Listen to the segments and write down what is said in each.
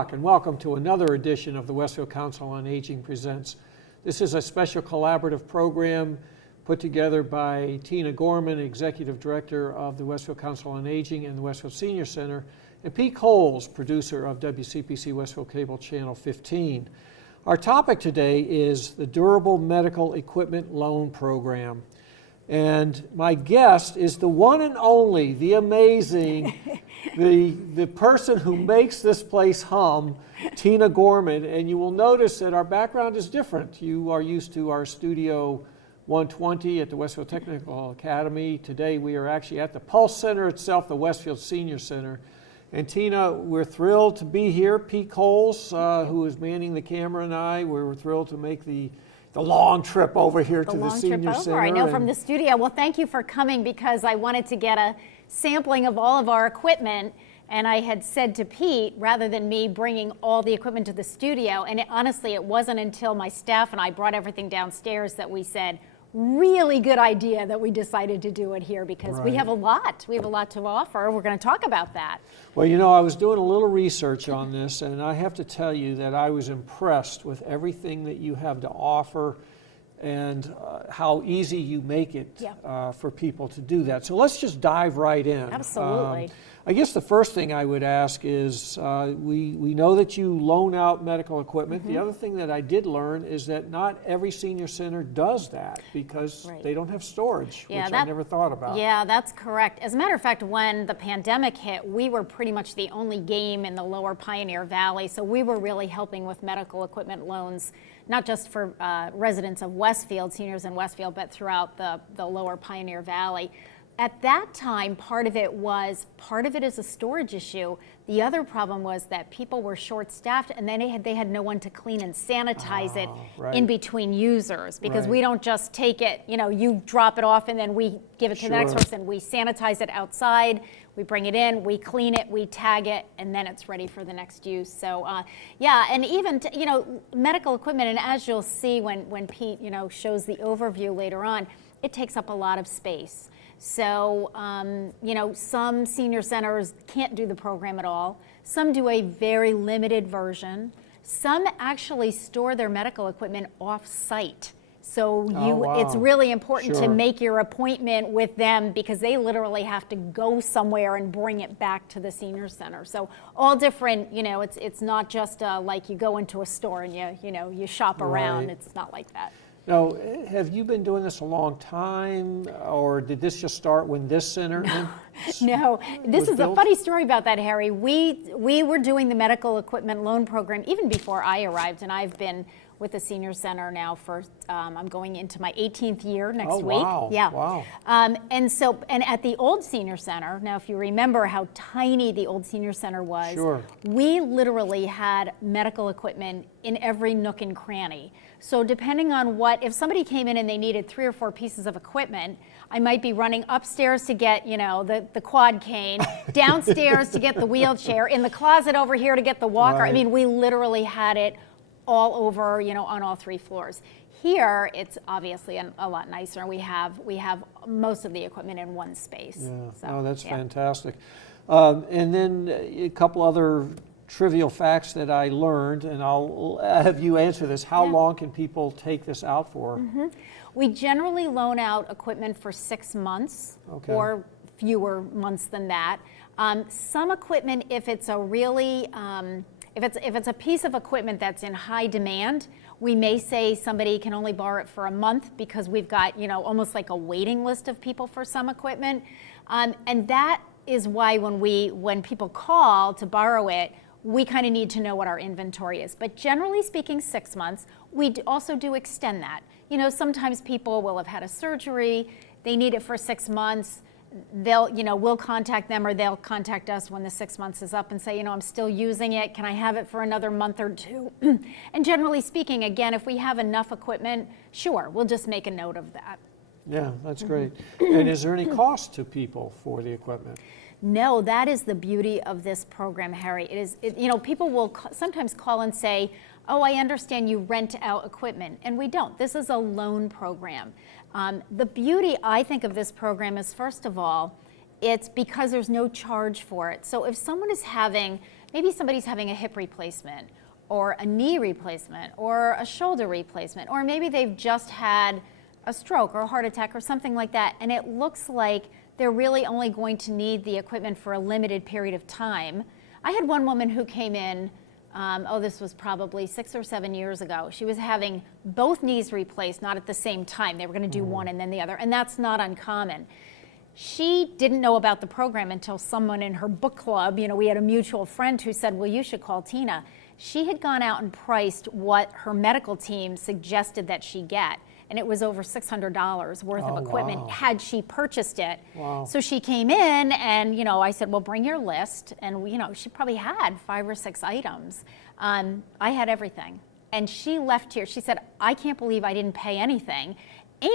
o'clock, and welcome to another edition of the Westfield Council on Aging Presents. This is a special collaborative program put together by Tina Gorman, Executive Director of the Westfield Council on Aging and the Westfield Senior Center, and Pete Coles, producer of WCPC Westfield Cable Channel 15. Our topic today is the Durable Medical Equipment Loan Program. And my guest is the one and only, the amazing, the person who makes this place hum, Tina Gorman. And you will notice that our background is different. You are used to our Studio 120 at the Westfield Technical Academy. Today we are actually at the Pulse Center itself, the Westfield Senior Center. And Tina, we're thrilled to be here. Pete Coles, who is manning the camera, and I, we're thrilled to make the long trip over here to the Senior Center. I know, from the studio. Well, thank you for coming, because I wanted to get a sampling of all of our equipment, and I had said to Pete, rather than me bringing all the equipment to the studio, and honestly, it wasn't until my staff and I brought everything downstairs that we said, really good idea that we decided to do it here, because we have a lot. We have a lot to offer. We're going to talk about that. Well, you know, I was doing a little research on this, and I have to tell you that I was impressed with everything that you have to offer and how easy you make it for people to do that. So let's just dive right in. Absolutely. I guess the first thing I would ask is, we know that you loan out medical equipment. The other thing that I did learn is that not every senior center does that, because they don't have storage, which I never thought about. Yeah, that's correct. As a matter of fact, when the pandemic hit, we were pretty much the only game in the lower Pioneer Valley, so we were really helping with medical equipment loans, not just for residents of Westfield, seniors in Westfield, but throughout the lower Pioneer Valley. At that time, part of it is a storage issue. The other problem was that people were short-staffed, and then they had no one to clean and sanitize it in between users, because we don't just take it, you drop it off and then we give it to the next person. We sanitize it outside, we bring it in, we clean it, we tag it, and then it's ready for the next use. So and even medical equipment, and as you'll see when Pete shows the overview later on, it takes up a lot of space. So, some senior centers can't do the program at all. Some do a very limited version. Some actually store their medical equipment off-site. So it's really important to make your appointment with them, because they literally have to go somewhere and bring it back to the senior center. So all different, it's not just like you go into a store and you shop around. It's not like that. Now, have you been doing this a long time, or did this just start when this center? No, this is a funny story about that, Harry. We were doing the medical equipment loan program even before I arrived, and I've been with the senior center now for, I'm going into my 18th year next week. Yeah. Wow. And at the old senior center, now if you remember how tiny the old senior center was, we literally had medical equipment in every nook and cranny. So depending on if somebody came in and they needed 3 or 4 pieces of equipment, I might be running upstairs to get, the quad cane, downstairs to get the wheelchair, in the closet over here to get the walker. I mean, we literally had it all over, on all 3 floors. Here, it's obviously a lot nicer. We have most of the equipment in one space. Yeah. So, that's fantastic. And then a couple other trivial facts that I learned, and I'll have you answer this. How long can people take this out for? We generally loan out equipment for 6 months or fewer months than that. Some equipment, if it's a really if it's a piece of equipment that's in high demand, we may say somebody can only borrow it for a month, because we've got almost like a waiting list of people for some equipment, and that is why when people call to borrow it, we kind of need to know what our inventory is. But generally speaking, 6 months. We also do extend that. Sometimes people will have had a surgery, they need it for 6 months. We'll contact them, or they'll contact us when the 6 months is up and say, I'm still using it. Can I have it for another month or 2? And generally speaking, again, if we have enough equipment, sure, we'll just make a note of that. Yeah, that's great. And is there any cost to people for the equipment? No, that is the beauty of this program, Harry. People will sometimes call and say, oh, I understand you rent out equipment, and we don't. This is a loan program. The beauty, I think, of this program is, first of all, it's because there's no charge for it. So if someone is having, maybe somebody's having a hip replacement or a knee replacement or a shoulder replacement, or maybe they've just had a stroke or a heart attack or something like that, and it looks like they're really only going to need the equipment for a limited period of time. I had one woman who came in, this was probably 6 or 7 years ago. She was having both knees replaced, not at the same time. They were going to do one and then the other, and that's not uncommon. She didn't know about the program until someone in her book club, we had a mutual friend who said, well, you should call Tina. She had gone out and priced what her medical team suggested that she get, and it was over $600 worth of equipment. Wow. Had she purchased it. Wow. So she came in and, I said, well, bring your list. And, she probably had 5 or 6 items. I had everything. And she left here. She said, I can't believe I didn't pay anything.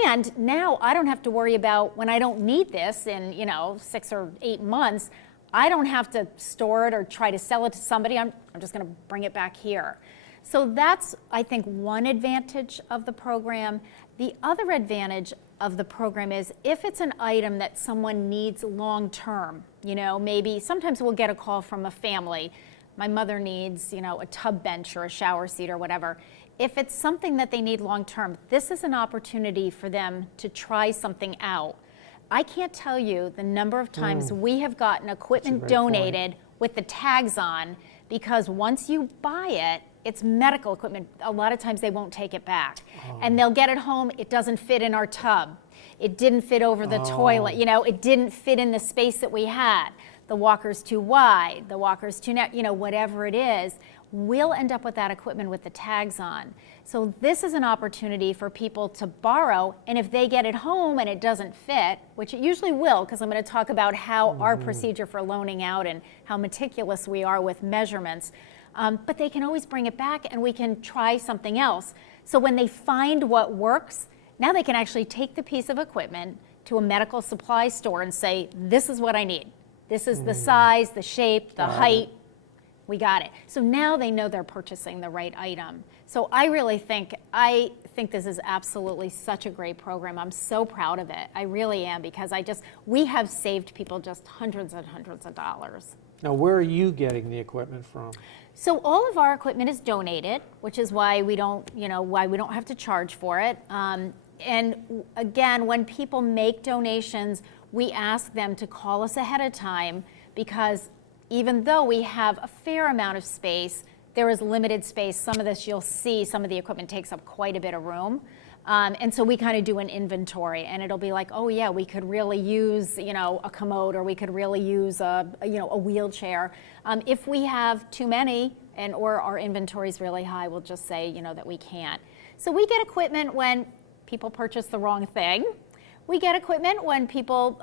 And now I don't have to worry about when I don't need this in, 6 or 8 months, I don't have to store it or try to sell it to somebody. I'm just going to bring it back here. So that's, I think, one advantage of the program. The other advantage of the program is if it's an item that someone needs long-term, maybe sometimes we'll get a call from a family. My mother needs, a tub bench or a shower seat or whatever. If it's something that they need long-term, this is an opportunity for them to try something out. I can't tell you the number of times we have gotten equipment donated with the tags on, because once you buy it, it's medical equipment. A lot of times they won't take it back. And they'll get it home, it doesn't fit in our tub. It didn't fit over the toilet, it didn't fit in the space that we had. The walker's too wide, the walker's too narrow, whatever it is, we'll end up with that equipment with the tags on. So this is an opportunity for people to borrow, and if they get it home and it doesn't fit, which it usually will, because I'm going to talk about how our procedure for loaning out and how meticulous we are with measurements, but they can always bring it back and we can try something else. So when they find what works, now they can actually take the piece of equipment to a medical supply store and say, this is what I need. This is the size, the shape, the height. We got it. So now they know they're purchasing the right item. So I think this is absolutely such a great program. I'm so proud of it. I really am, because we have saved people just hundreds and hundreds of dollars. Now, where are you getting the equipment from? So all of our equipment is donated, which is why we don't have to charge for it. And again, when people make donations, we ask them to call us ahead of time, because even though we have a fair amount of space, there is limited space. Some of this you'll see, some of the equipment takes up quite a bit of room. And so we kind of do an inventory, and it'll be like, oh yeah, we could really use, a commode, or we could really use a wheelchair. If we have too many or our inventory is really high, we'll just say, that we can't. So we get equipment when people purchase the wrong thing. We get equipment when people,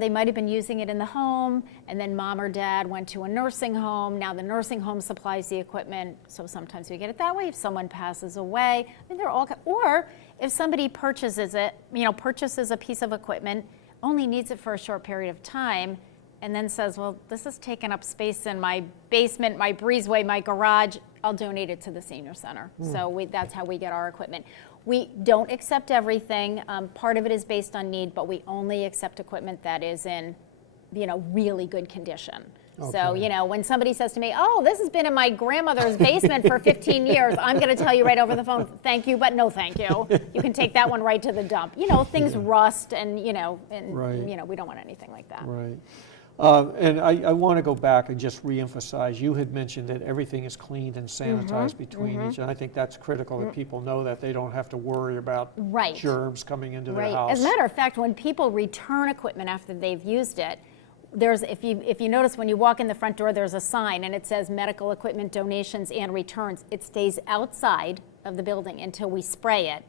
they might have been using it in the home, and then mom or dad went to a nursing home. Now the nursing home supplies the equipment, so sometimes we get it that way. If someone passes away, they're all, or if somebody purchases it, purchases a piece of equipment, only needs it for a short period of time, and then says, well, this is taking up space in my basement, my breezeway, my garage, I'll donate it to the senior center. So that's how we get our equipment. We don't accept everything. Part of it is based on need, but we only accept equipment that is in, really good condition. Okay. So, when somebody says to me, oh, this has been in my grandmother's basement for 15 years, I'm going to tell you right over the phone, thank you, but no thank you. You can take that one right to the dump. Things rust and, right. We don't want anything like that. Right. And I want to go back and just reemphasize, you had mentioned that everything is cleaned and sanitized between each, and I think that's critical that people know that they don't have to worry about germs coming into their house. As a matter of fact, when people return equipment after they've used it, if you notice when you walk in the front door, there's a sign and it says medical equipment donations and returns. It stays outside of the building until we spray it.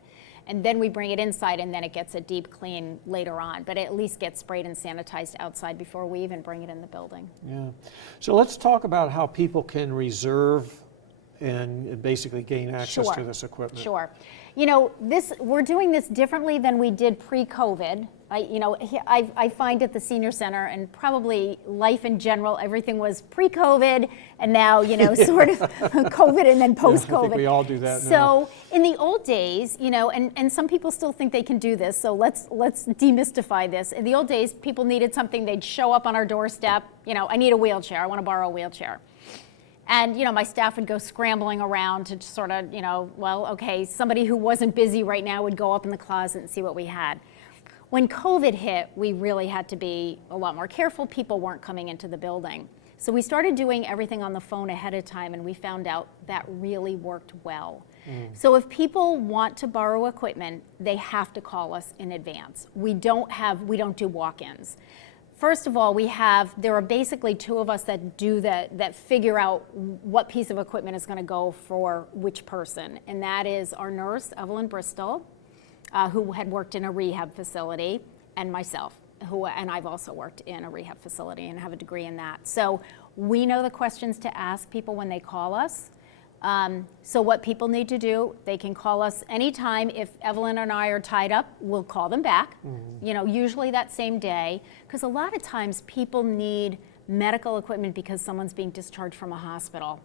And then we bring it inside, and then it gets a deep clean later on. But it at least gets sprayed and sanitized outside before we even bring it in the building. Yeah. So let's talk about how people can reserve and basically gain access to this equipment. Sure. We're doing this differently than we did pre-COVID. I find at the senior center, and probably life in general, everything was pre-COVID, and now, sort of COVID and then post-COVID. I think we all do that now. So in the old days, and some people still think they can do this, so let's demystify this. In the old days, people needed something, they'd show up on our doorstep, I need a wheelchair, I want to borrow a wheelchair. And, my staff would go scrambling around to sort of, well, okay, somebody who wasn't busy right now would go up in the closet and see what we had. When COVID hit, we really had to be a lot more careful. People weren't coming into the building. So we started doing everything on the phone ahead of time, and we found out that really worked well. So if people want to borrow equipment, they have to call us in advance. We don't do walk-ins. First of all, there are basically two of us that do that figure out what piece of equipment is going to go for which person. And that is our nurse, Evelyn Bristol, who had worked in a rehab facility, and myself, and I've also worked in a rehab facility and have a degree in that. So we know the questions to ask people when they call us. So what people need to do, they can call us anytime. If Evelyn and I are tied up, we'll call them back, usually that same day, because a lot of times people need medical equipment because someone's being discharged from a hospital.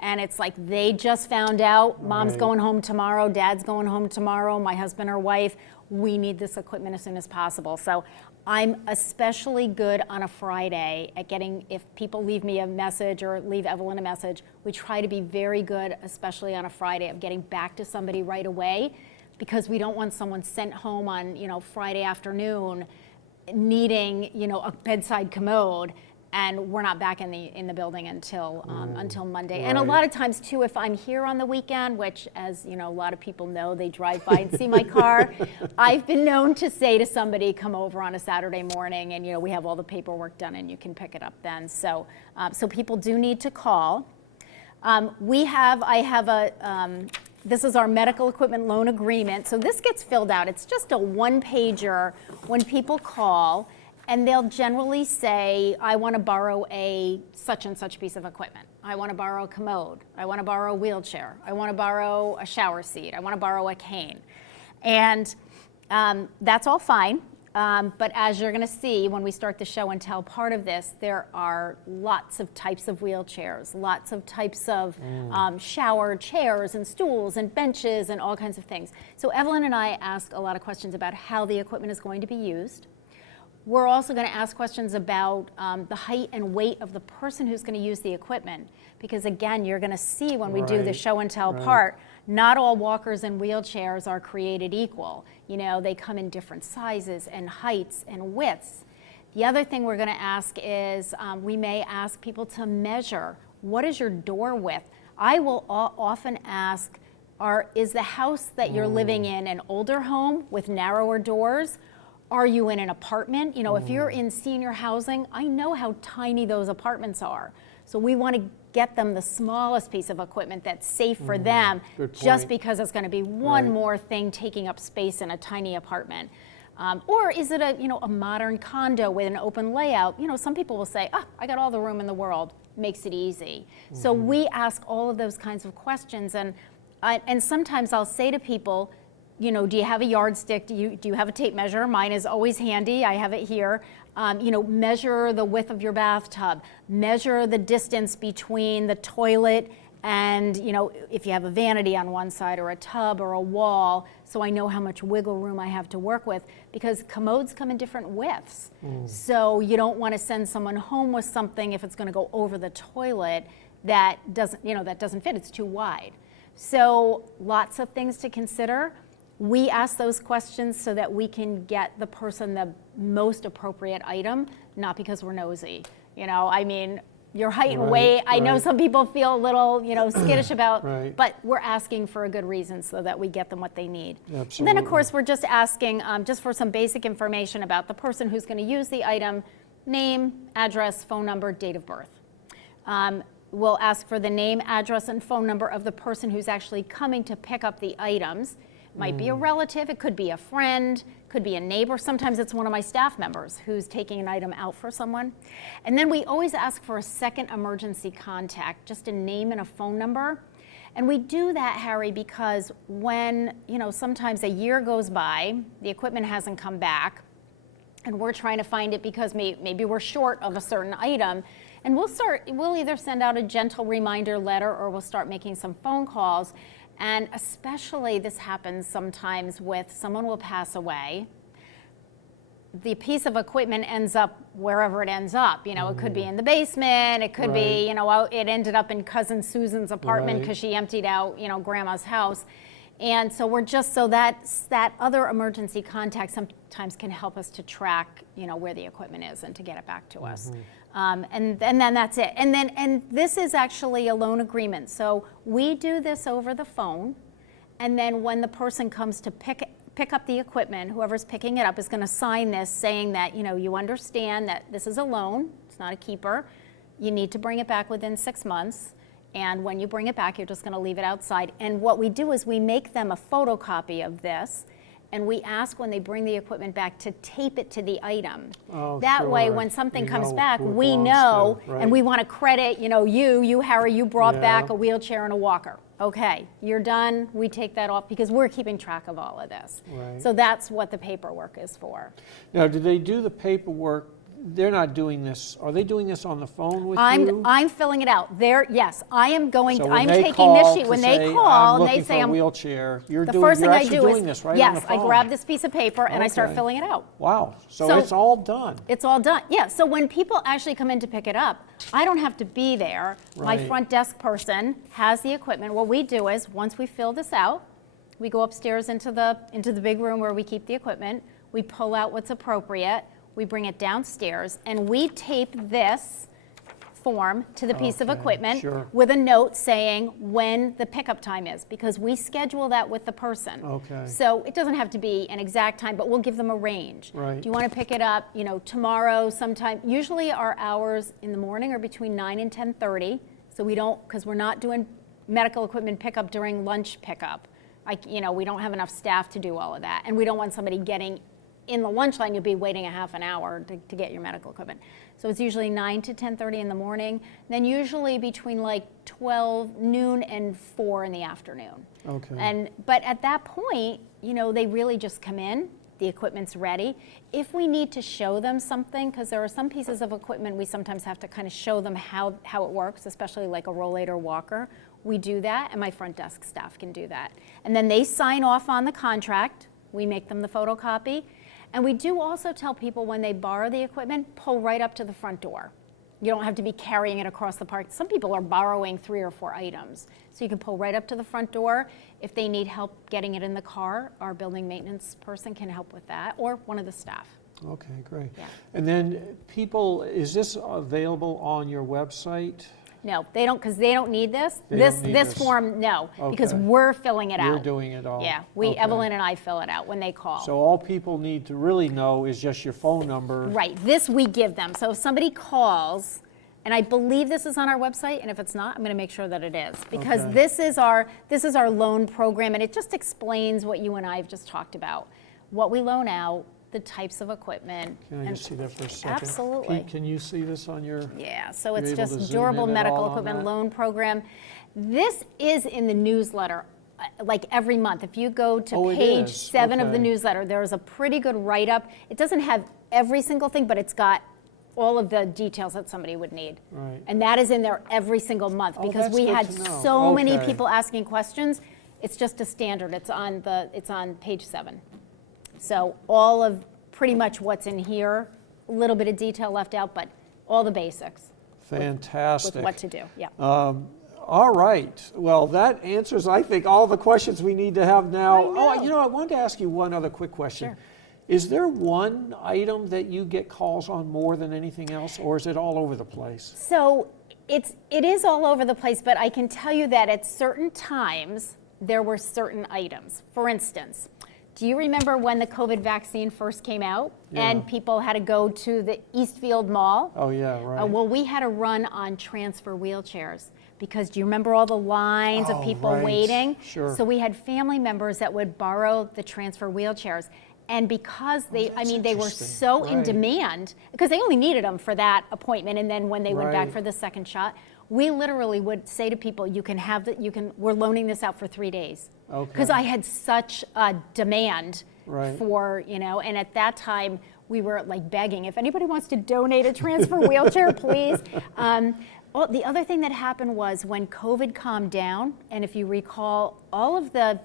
And it's like they just found out, mom's going home tomorrow, dad's going home tomorrow, my husband or wife, we need this equipment as soon as possible. So I'm especially good on a Friday at if people leave me a message or leave Evelyn a message, we try to be very good, especially on a Friday, of getting back to somebody right away, because we don't want someone sent home on, Friday afternoon needing, a bedside commode, and we're not back in the building until Monday. Right. And a lot of times too, if I'm here on the weekend, which, as a lot of people know, they drive by and see my car, I've been known to say to somebody, come over on a Saturday morning, and we have all the paperwork done and you can pick it up then. So people do need to call. This is our medical equipment loan agreement. So this gets filled out. It's just a one-pager when people call. And they'll generally say, I want to borrow a such and such piece of equipment. I want to borrow a commode. I want to borrow a wheelchair. I want to borrow a shower seat. I want to borrow a cane. And that's all fine. But as you're going to see when we start the show and tell part of this, there are lots of types of wheelchairs, lots of types of shower chairs and stools and benches and all kinds of things. So Evelyn and I ask a lot of questions about how the equipment is going to be used. We're also going to ask questions about the height and weight of the person who's going to use the equipment, because again, you're going to see when we do the show and tell part, not all walkers and wheelchairs are created equal. They come in different sizes and heights and widths. The other thing we're going to ask is we may ask people to measure. What is your door width? I will often ask, is the house that you're living in an older home with narrower doors? Are you in an apartment? If you're in senior housing, I know how tiny those apartments are. So we want to get them the smallest piece of equipment that's safe for them, just because it's going to be one more thing taking up space in a tiny apartment. Or is it a modern condo with an open layout? Some people will say, I got all the room in the world, makes it easy. So we ask all of those kinds of questions, and sometimes I'll say to people, do you have a yardstick? Do you have a tape measure? Mine is always handy. I have it here. Measure the width of your bathtub. Measure the distance between the toilet and, if you have a vanity on one side or a tub or a wall, so I know how much wiggle room I have to work with, because commodes come in different widths. So you don't want to send someone home with something if it's going to go over the toilet that doesn't fit. It's too wide. So lots of things to consider. We ask those questions so that we can get the person the most appropriate item, not because we're nosy. Your height and weight, I know some people feel a little, skittish about, but we're asking for a good reason so that we get them what they need. Absolutely. And then, of course, we're just asking just for some basic information about the person who's going to use the item: name, address, phone number, date of birth. We'll ask for the name, address, and phone number of the person who's actually coming to pick up the items. Might be a relative, it could be a friend, could be a neighbor. Sometimes it's one of my staff members who's taking an item out for someone. And then we always ask for a second emergency contact, just a name and a phone number. And we do that, Harry, because when, sometimes a year goes by, the equipment hasn't come back, and we're trying to find it because maybe we're short of a certain item, and we'll either send out a gentle reminder letter or we'll start making some phone calls. And especially this happens sometimes with someone will pass away. the piece of equipment ends up wherever it ends up. You know, it could be in the basement, it could be, you know, it ended up in cousin Susan's apartment because she emptied out, you know, grandma's house. And so we're just, so that other emergency contact sometimes can help us to track, you know, where the equipment is and to get it back to us. And then that's it. And this is actually a loan agreement. So we do this over the phone. And then when the person comes to pick up the equipment, whoever's picking it up is going to sign this saying that, you know, you understand that this is a loan, it's not a keeper. You need to bring it back within 6 months. And when you bring it back, you're just going to leave it outside. And what we do is we make them a photocopy of this, and we ask when they bring the equipment back to tape it to the item. Oh, that way, sure. when something We comes know back, who it we belongs know, to, right. and we want to credit, you know, you, Harry, you brought back Yeah. a wheelchair and a walker. Okay, you're done, we take that off, because we're keeping track of all of this. Right. So that's what the paperwork is for. Now, do they do the paperwork? They're not doing this. Are they doing this on the phone with you? I'm filling it out. Yes, I am going, So when I'm they taking call this sheet. to When say, they call and they looking say, for a wheelchair, you're the first thing I actually do doing is, this right on the yes, phone. I grab this piece of paper and I start Okay. filling it out. Wow, so So- it's all done. It's all done. Yeah, so when people actually come in to pick it up, I don't have to be there. My Right. front desk person has the equipment. What we do is, once we fill this out, we go upstairs into the big room where we keep the equipment. We pull out what's appropriate. We bring it downstairs, and we tape this form to the piece of Okay, equipment sure. with a note saying when the pickup time is, because we schedule that with the person. Okay. So it doesn't have to be an exact time, but we'll give them a range. Right. Do you want to pick it up, you know, tomorrow sometime? Usually our hours in the morning are between 9 and 10:30, so we don't, because we're not doing medical equipment pickup during lunch pickup. You know, we don't have enough staff to do all of that, and we don't want somebody getting in the lunch line. You'll be waiting a half an hour to get your medical equipment. So it's usually 9 to 10:30 in the morning, then usually between like 12 noon and 4 in the afternoon. Okay. But at that point, you know, they really just come in, the equipment's ready. If we need to show them something, because there are some pieces of equipment we sometimes have to kind of show them how it works, especially like a rollator walker, we do that, and my front desk staff can do that. And then they sign off on the contract, we make them the photocopy, and we do also tell people when they borrow the equipment, pull right up to the front door. You don't have to be carrying it across the park. Some people are borrowing 3 or 4 items. So you can pull right up to the front door. If they need help getting it in the car, our building maintenance person can help with that, or one of the staff. Okay, great. Yeah. And then is this available on your website? No, they don't, because they don't need this. They don't need This this. form, no, because Okay. we're filling it out. You're doing it all? Yeah, Okay. Evelyn and I fill it out when they call. So all people need to really know is just your phone number. Right, this we give them. So if somebody calls, and I believe this is on our website, and if it's not, I'm going to make sure that it is, because Okay. this is our loan program, and it just explains what you and I have just talked about, what we loan out, the types of equipment. Can I and- just see that for a second? Absolutely. Pete, can you see this on your? Yeah, so You're it's able to just zoom durable in at medical all on equipment that? loan program. This is in the newsletter, like every month. If you go to Oh, it page is. 7 of the Okay. newsletter, there's a pretty good write-up. It doesn't have every single thing, but it's got all of the details that somebody would need. Right. And that is in there every single month, Oh, because that's we good had to know. so many Okay. people asking questions. It's just a standard. It's on page 7. So all of pretty much what's in here, a little bit of detail left out, but all the basics Fantastic. with what to do. Yeah. All right. Well, that answers, I think, all the questions we need to have now. I know. Oh, I wanted to ask you one other quick question. Sure. Is there one item that you get calls on more than anything else, or is it all over the place? So it is all over the place, but I can tell you that at certain times there were certain items. For instance, do you remember when the COVID vaccine first came out and Yeah. people had to go to the Eastfield Mall? Oh, yeah, right. Well, we had a run on transfer wheelchairs, because do you remember all the lines of Oh, people right. waiting? Sure. So we had family members that would borrow the transfer wheelchairs. And because they were interesting. so in Right. demand, because they only needed them for that appointment, and then when they went back Right. for the second shot, we literally would say to people, we're loaning this out for 3 days. Okay. Because I had such a demand Right. for, and at that time, we were like begging, if anybody wants to donate a transfer wheelchair, please. The other thing that happened was when COVID calmed down, and if you recall, all of the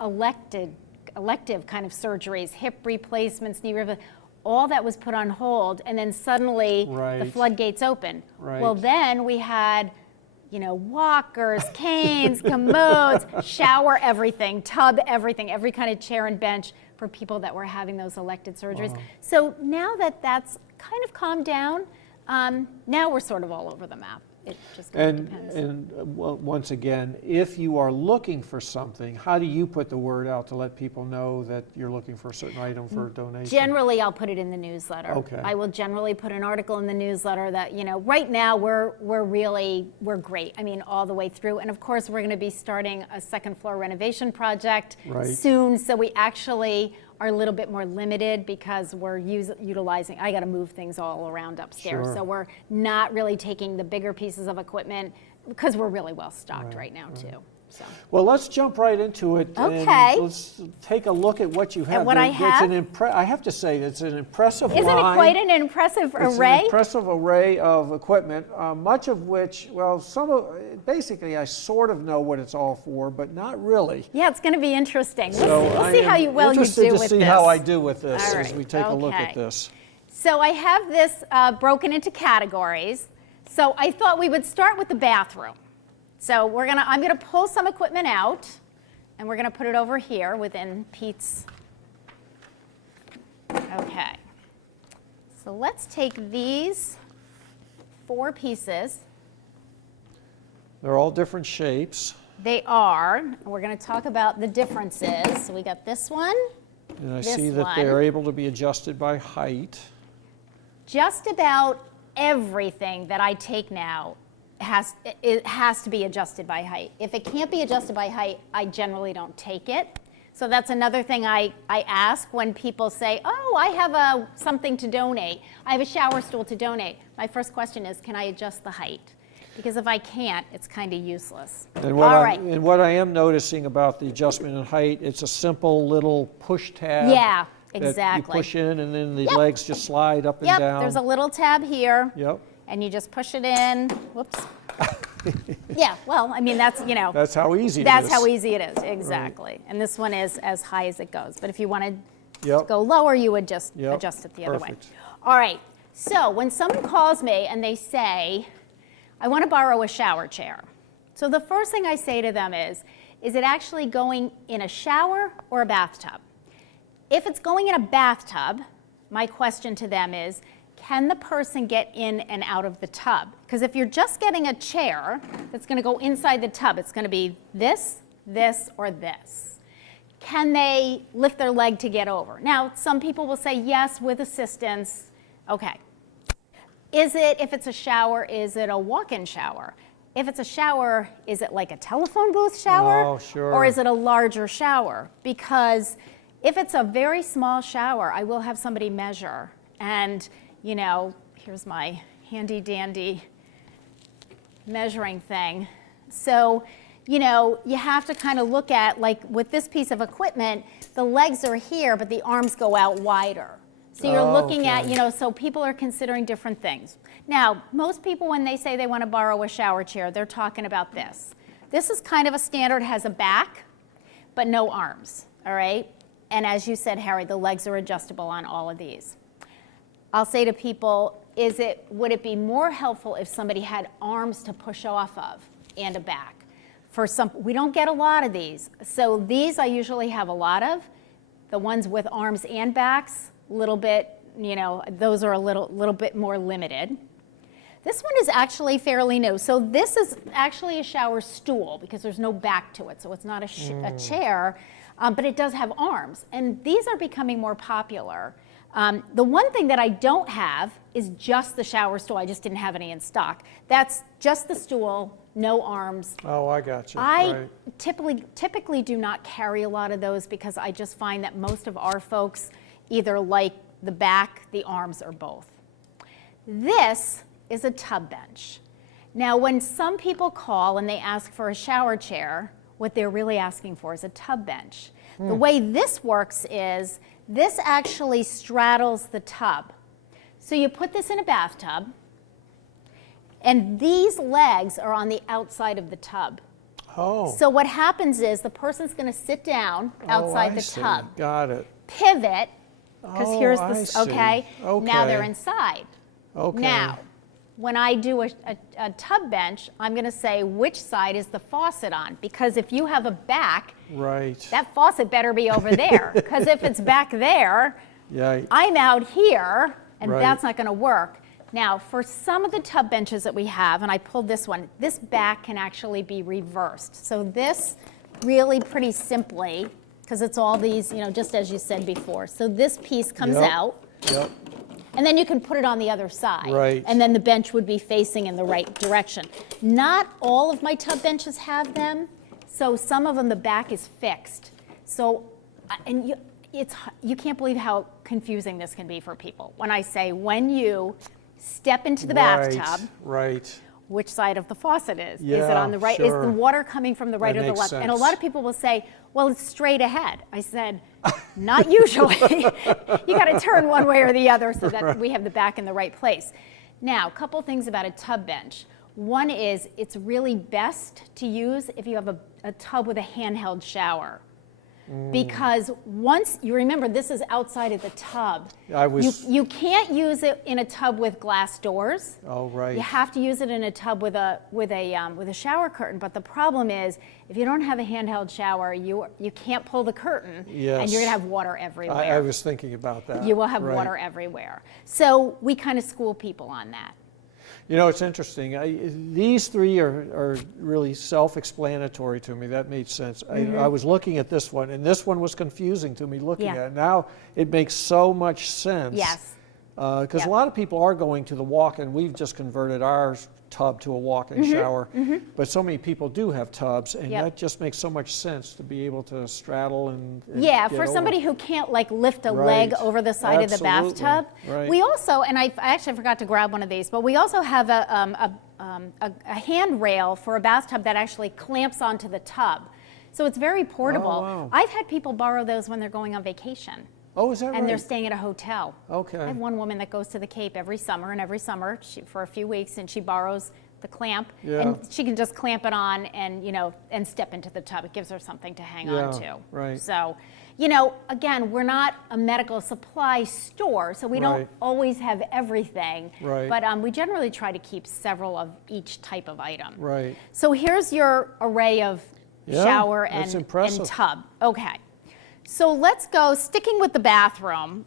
elective kind of surgeries, hip replacements, knee replacements, all that was put on hold, and then suddenly the Right. floodgates open. Right. Well, then we had, walkers, canes, commodes, shower everything, tub everything, every kind of chair and bench for people that were having those elective surgeries. Wow. So now that that's kind of calmed down, now we're sort of all over the map. It just kind of depends. Once again, if you are looking for something, how do you put the word out to let people know that you're looking for a certain item for a donation? Generally, I'll put it in the newsletter. Okay. I will generally put an article in the newsletter that, right now we're great. I mean, all the way through. And of course, we're going to be starting a second floor renovation project Right. soon. So we actually are a little bit more limited because we're utilizing, I got to move things all around upstairs. Sure. So we're not really taking the bigger pieces of equipment because we're really well stocked right now too. So. Well, let's jump right into it. Okay. And let's take a look at what you have. what I have? I have to say, it's an impressive line. Isn't it quite an impressive It's array? an impressive array of equipment, much of which, basically I sort of know what it's all for, but not really. Yeah, it's going to be interesting. So We'll see how well you do with this. interested to see how I do with this All as right, we take a look at okay. this. So I have this broken into categories. So I thought we would start with the bathroom. So I'm gonna pull some equipment out, and we're gonna put it over here within Pete's. Okay. So let's take these 4 pieces. They're all different shapes. They are. And we're gonna talk about the differences. So we got this one. And I This see that one. they're able to be adjusted by height. Just about everything that I take now it has to be adjusted by height. If it can't be adjusted by height, I generally don't take it. So that's another thing I ask when people say, oh, I have something to donate. I have a shower stool to donate. My first question is, can I adjust the height? Because if I can't, it's kind of useless. And All what I am noticing about the adjustment in height, it's a simple little push tab. Yeah, that exactly. you push in, and then the Yep. legs just slide up and Yep, down. there's a little tab here. Yep. And you just push it in. Whoops. Yeah, well, I mean, that's That's how easy it is. That's how easy it is, exactly. And this one is as high as it goes. But if you wanted to Yep. go lower, you would just Yep. adjust it the other way. Perfect. All right, so when someone calls me and they say, I want to borrow a shower chair. So the first thing I say to them is it actually going in a shower or a bathtub? If it's going in a bathtub, my question to them is, can the person get in and out of the tub? Because if you're just getting a chair that's going to go inside the tub, it's going to be this, this, or this. Can they lift their leg to get over? Now, some people will say yes, with assistance. Okay. If it's a shower, is it a walk-in shower? If it's a shower, is it like a telephone booth shower? Oh, sure. Or is it a larger shower? Because if it's a very small shower, I will have somebody measure. And, here's my handy dandy measuring thing. So, you have to kind of look at, like with this piece of equipment, the legs are here, but the arms go out wider. So you're looking at, so people are considering different things. Now, most people, when they say they want to borrow a shower chair, they're talking about this. This is kind of a standard, has a back, but no arms, all right? And as you said, Harry, the legs are adjustable on all of these. I'll say to people, would it be more helpful if somebody had arms to push off of and a back? We don't get a lot of these. So these I usually have a lot of. The ones with arms and backs, little bit, those are a little bit more limited. This one is actually fairly new. So this is actually a shower stool because there's no back to it. So it's not a chair, but it does have arms. And these are becoming more popular. The one thing that I don't have is just the shower stool. I just didn't have any in stock. That's just the stool, no arms. Oh, I got you. I Right. typically do not carry a lot of those because I just find that most of our folks either like the back, the arms, or both. This is a tub bench. Now, when some people call and they ask for a shower chair, what they're really asking for is a tub bench. The way this works is this actually straddles the tub. So you put this in a bathtub, and these legs are on the outside of the tub. Oh. So what happens is the person's going to sit down outside I the see. tub, Got it. pivot, Because Oh, here's I the, see. okay? Now they're Okay. inside. Okay. Now, when I do a tub bench, I'm going to say which side is the faucet on, because if you have a back, Right. that faucet better be over there, because if it's back there, Yeah. I'm out here, and Right. that's not going to work. Now, for some of the tub benches that we have, and I pulled this one, this back can actually be reversed. So this really pretty simply, because it's all these, just as you said before. So this piece comes Yep. out. Yep. And then you can put it on the other side. Right. And then the bench would be facing in the right direction. Not all of my tub benches have them, so some of them the back is fixed. So, and you can't believe how confusing this can be for people. When I say, when you step into the bathtub, Right. which side of the faucet is? Is it Yeah, on the right? sure. Is the water coming from the right That or the makes left? And a sense. lot of people will say, well, it's straight ahead. I said, not usually. You got to turn one way or the other so that we have the back in the right place. Now, a couple things about a tub bench. One is it's really best to use if you have a tub with a handheld shower. Because once you remember, this is outside of the tub. You can't use it in a tub with glass doors. Oh, right. You have to use it in a tub with a shower curtain. But the problem is, if you don't have a handheld shower, you can't pull the curtain, Yes. and you're gonna have water everywhere. I was thinking about that. You will have Right. water everywhere. So we kind of school people on that. It's interesting. These three are really self-explanatory to me. That made sense. I was looking at this one, and this one was confusing to me looking Yeah. at it. Now it makes so much sense. Yes. Because Yep. a lot of people are going to the walk-in. We've just converted our tub to a walk-in shower. But so many people do have tubs, and Yep. that just makes so much sense to be able to straddle and Yeah, get for over. somebody who can't lift a Right. leg over the side of the Absolutely. bathtub. Right. We also, and I actually forgot to grab one of these, but we also have a handrail for a bathtub that actually clamps onto the tub. So it's very portable. Oh, wow. I've had people borrow those when they're going on vacation. Oh, is that right? And they're staying at a hotel. Okay. I have one woman that goes to the Cape every summer, and every summer for a few weeks, and she borrows the clamp, Yeah. and she can just clamp it on and step into the tub. It gives her something to hang on Yeah, to. right. So, again, we're not a medical supply store, so we don't Right. always have everything. Right. But we generally try to keep several of each type of item. Right. So here's your array of Yeah, shower that's and impressive. tub. Okay. So let's go, sticking with the bathroom,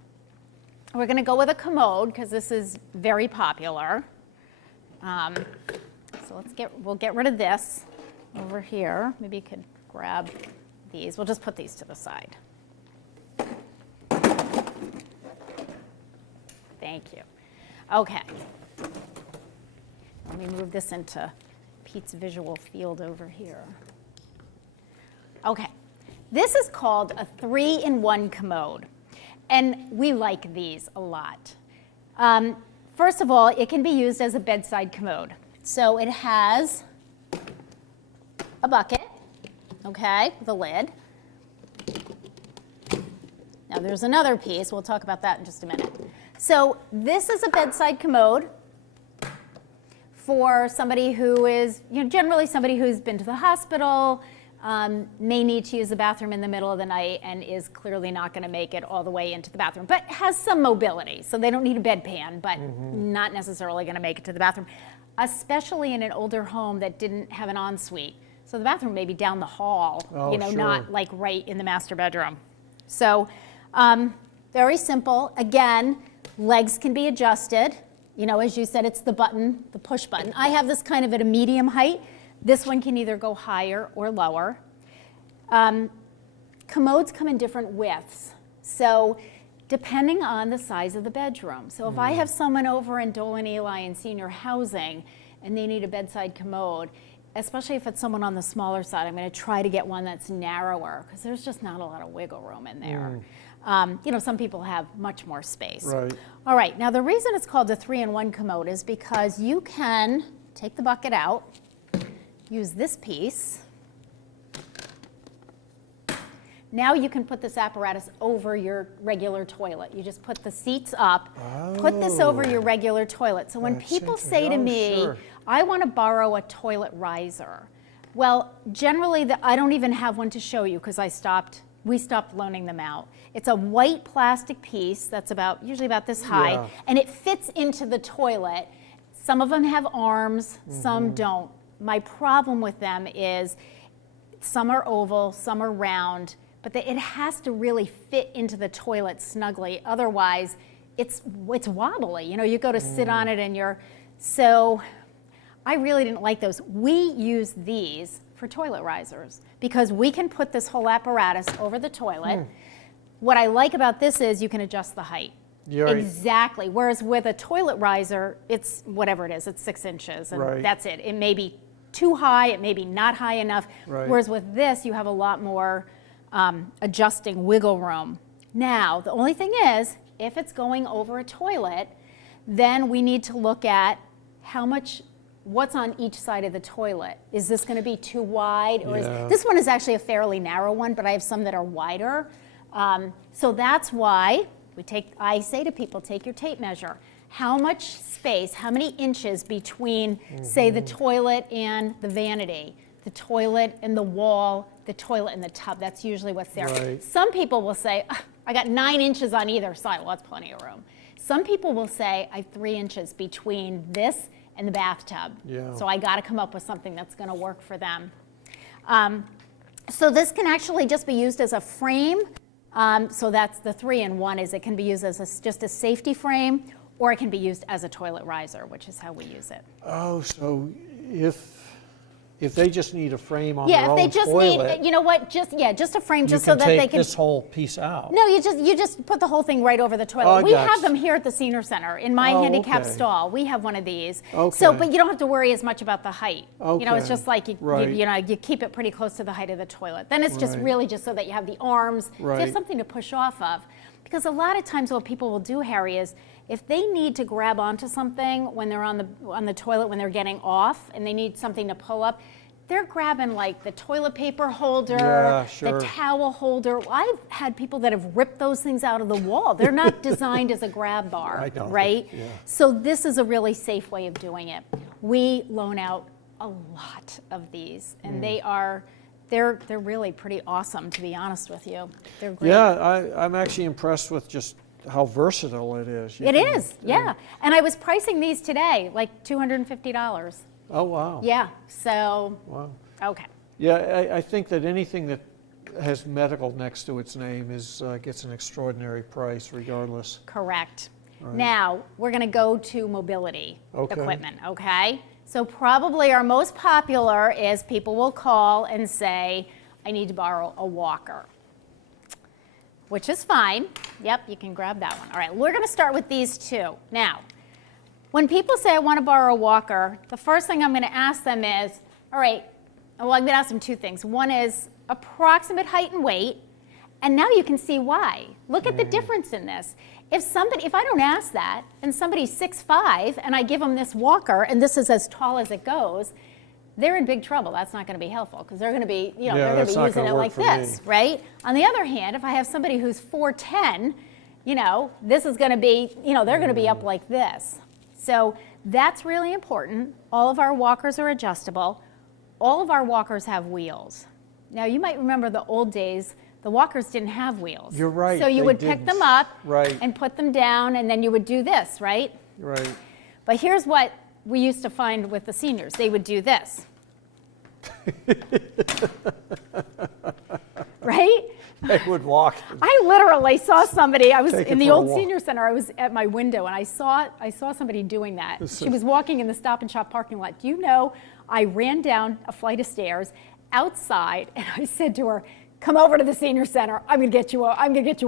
we're going to go with a commode because this is very popular. So we'll get rid of this over here. Maybe you could grab these. We'll just put these to the side. Thank you. Okay. Let me move this into Pete's visual field over here. Okay. This is called a 3-in-1 commode, and we like these a lot. First of all, it can be used as a bedside commode. So it has a bucket, okay, with a lid. Now there's another piece. We'll talk about that in just a minute. So this is a bedside commode for somebody who is, generally somebody who's been to the hospital, may need to use the bathroom in the middle of the night and is clearly not going to make it all the way into the bathroom, but has some mobility. So they don't need a bedpan, but not necessarily going to make it to the bathroom, especially in an older home that didn't have an ensuite. So the bathroom may be down the hall, Oh, sure. not like right in the master bedroom. So very simple. Again, legs can be adjusted. As you said, it's the button, the push button. I have this kind of at a medium height. This one can either go higher or lower. Commodes come in different widths. So depending on the size of the bedroom. So if I have someone over in Dolan Eli in senior housing and they need a bedside commode, especially if it's someone on the smaller side, I'm going to try to get one that's narrower because there's just not a lot of wiggle room in there. Some people have much more space. Right. All right, now the reason it's called a 3-in-1 commode is because you can take the bucket out, use this piece. Now you can put this apparatus over your regular toilet. You just put the seats up, put this over your regular toilet. So when That's people say to me, sure. I want to borrow a toilet riser, well, generally I don't even have one to show you because I stopped we stopped loaning them out. It's a white plastic piece that's usually about this high, Yeah. and it fits into the toilet. Some of them have arms, some don't. My problem with them is some are oval, some are round, but it has to really fit into the toilet snugly. Otherwise, it's wobbly. You know, you go to sit on it and so I really didn't like those. We use these for toilet risers because we can put this whole apparatus over the toilet. What I like about this is you can adjust the height. You're right. Exactly. Whereas with a toilet riser, it's whatever it is, it's 6 inches and Right. that's it. It may be too high, it may be not high enough. Right. Whereas with this, you have a lot more adjusting wiggle room. Now, the only thing is, if it's going over a toilet, then we need to look at what's on each side of the toilet. Is this going to be too wide? Or Yeah. this one is actually a fairly narrow one, but I have some that are wider. So that's why I say to people, take your tape measure. How much space, how many inches between, say, the toilet and the vanity, the toilet and the wall, the toilet and the tub? That's usually what's there. Right. Some people will say, I got 9 inches on either side. Well, that's plenty of room. Some people will say, I have 3 inches between this and the bathtub. Yeah. So I got to come up with something that's going to work for them. So this can actually just be used as a frame. So that's the 3-in-1 is it can be used as just a safety frame, or it can be used as a toilet riser, which is how we use it. Oh, so if they just need a frame on Yeah, their if they own just toilet, need, you know what, just a frame you just can so that take they can. this whole piece out. No, you just put the whole thing right over the toilet. Oh, I We got have you. them here at the senior center in my Oh, handicap okay. stall. We have one of these. Okay. So, but you don't have to worry as much about the height. You know, it's Okay. just like Right. you keep it pretty close to the height of the toilet. Then it's just Right. really just so that you have the arms, so you Right. have something to push off of. Because a lot of times what people will do, Harry, is if they need to grab onto something when they're on the toilet when they're getting off and they need something to pull up, they're grabbing like the toilet paper holder, Yeah, sure. the towel holder. I've had people that have ripped those things out of the wall. They're not designed as a grab bar, I know, right? yeah. So this is a really safe way of doing it. We loan out a lot of these, and they're really pretty awesome, to be honest with you. They're great. Yeah, I'm actually impressed with just how versatile it is. You It can- is, yeah. And I was pricing these today, like $250. Oh, wow. Yeah, so, Wow. okay. Yeah, I think that anything that has medical next to its name gets an extraordinary price regardless. Correct. Right. Now, we're going to go to mobility Okay. equipment, okay? So probably our most popular is people will call and say, I need to borrow a walker, which is fine. Yep, you can grab that one. All right, we're going to start with these two. Now, when people say I want to borrow a walker, the first thing I'm going to ask them is, all right, well, I'm going to ask them two things. One is approximate height and weight, and now you can see why. Look at the difference in this. If I don't ask that, and somebody's 6'5", and I give them this walker, and this is as tall as it goes, they're in big trouble. That's not going to be helpful, because they're going to be, Yeah, they're going that's to be not using gonna it work like for this, me. right? On the other hand, if I have somebody who's 4'10", this is going to be, they're going to be up like this. So that's really important. All of our walkers are adjustable. All of our walkers have wheels. Now, you might remember the old days, the walkers didn't have wheels. You're right, So you they would pick them didn't. up Right. and put them down, and then you would do this, right? Right. But here's what we used to find with the seniors. They would do this. Right? They would walk. I literally saw somebody, I was Take it in the for a old walk. senior center, I was at my window, and I saw somebody doing that. She was walking in the Stop and Shop parking lot. Do you know, I ran down a flight of stairs outside, and I said to her, come over to the senior center. I'm gonna get you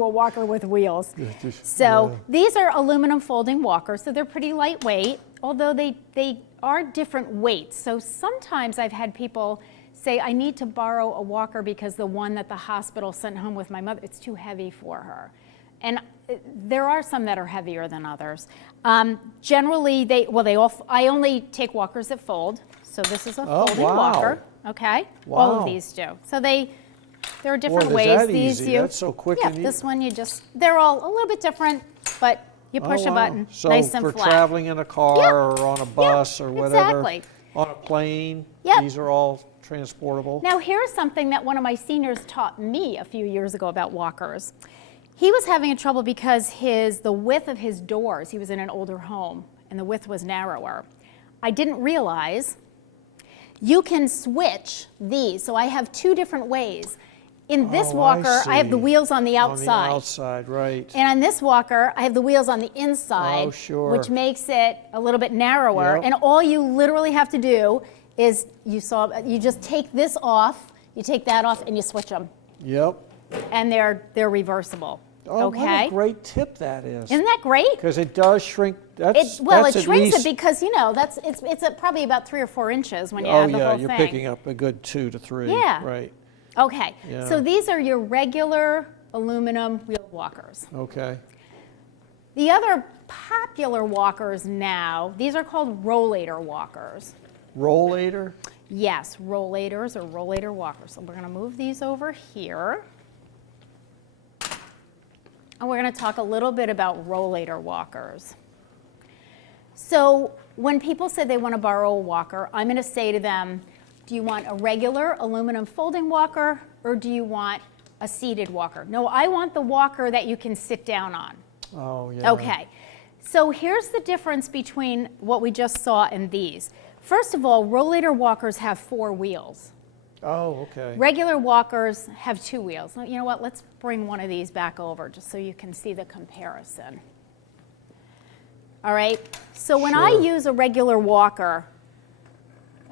a walker with wheels. So these are aluminum folding walkers, so they're pretty lightweight, although they are different weights. So sometimes I've had people say, I need to borrow a walker because the one that the hospital sent home with my mother, it's too heavy for her. And there are some that are heavier than others. Generally, I only take walkers that fold. So this is a folding wow. walker, okay? All Wow. of these do. So there are different Boy, ways. is that These easy. you, That's so quick yeah, and easy. this one they're all a little bit different, but you push a wow. button, So nice and for flat. traveling in a car Yeah. or on a bus or whatever, exactly. on a plane, Yep. these are all transportable. Now, here's something that one of my seniors taught me a few years ago about walkers. He was having trouble because the width of his doors, he was in an older home, and the width was narrower. I didn't realize you can switch these. So I have two different ways. In this walker, I have the wheels on the outside. On the outside, right. And on this walker, I have the wheels on the inside, Oh, sure. which makes it a little bit narrower. Yep. And all you literally have to do is, you just take this off, you take that off, and you switch them. Yep. And they're reversible. Oh, okay? what a great tip that is. Isn't that great? Because it does shrink. It shrinks it because, it's probably about 3 or 4 inches when you add the whole thing. You're picking up a good 2 to 3. Yeah. Right. Okay, Yeah. so these are your regular aluminum wheel walkers. Okay. The other popular walkers now, these are called rollator walkers. Rollator? Yes, rollators or rollator walkers. So we're going to move these over here. And we're going to talk a little bit about rollator walkers. So when people say they want to borrow a walker, I'm going to say to them, do you want a regular aluminum folding walker or do you want a seated walker? No, I want the walker that you can sit down on. Oh, yeah. Okay, so here's the difference between what we just saw and these. First of all, rollator walkers have 4 wheels. Oh, okay. Regular walkers have 2 wheels. Now, you know what, let's bring one of these back over just so you can see the comparison. All right, so when I Sure. use a regular walker,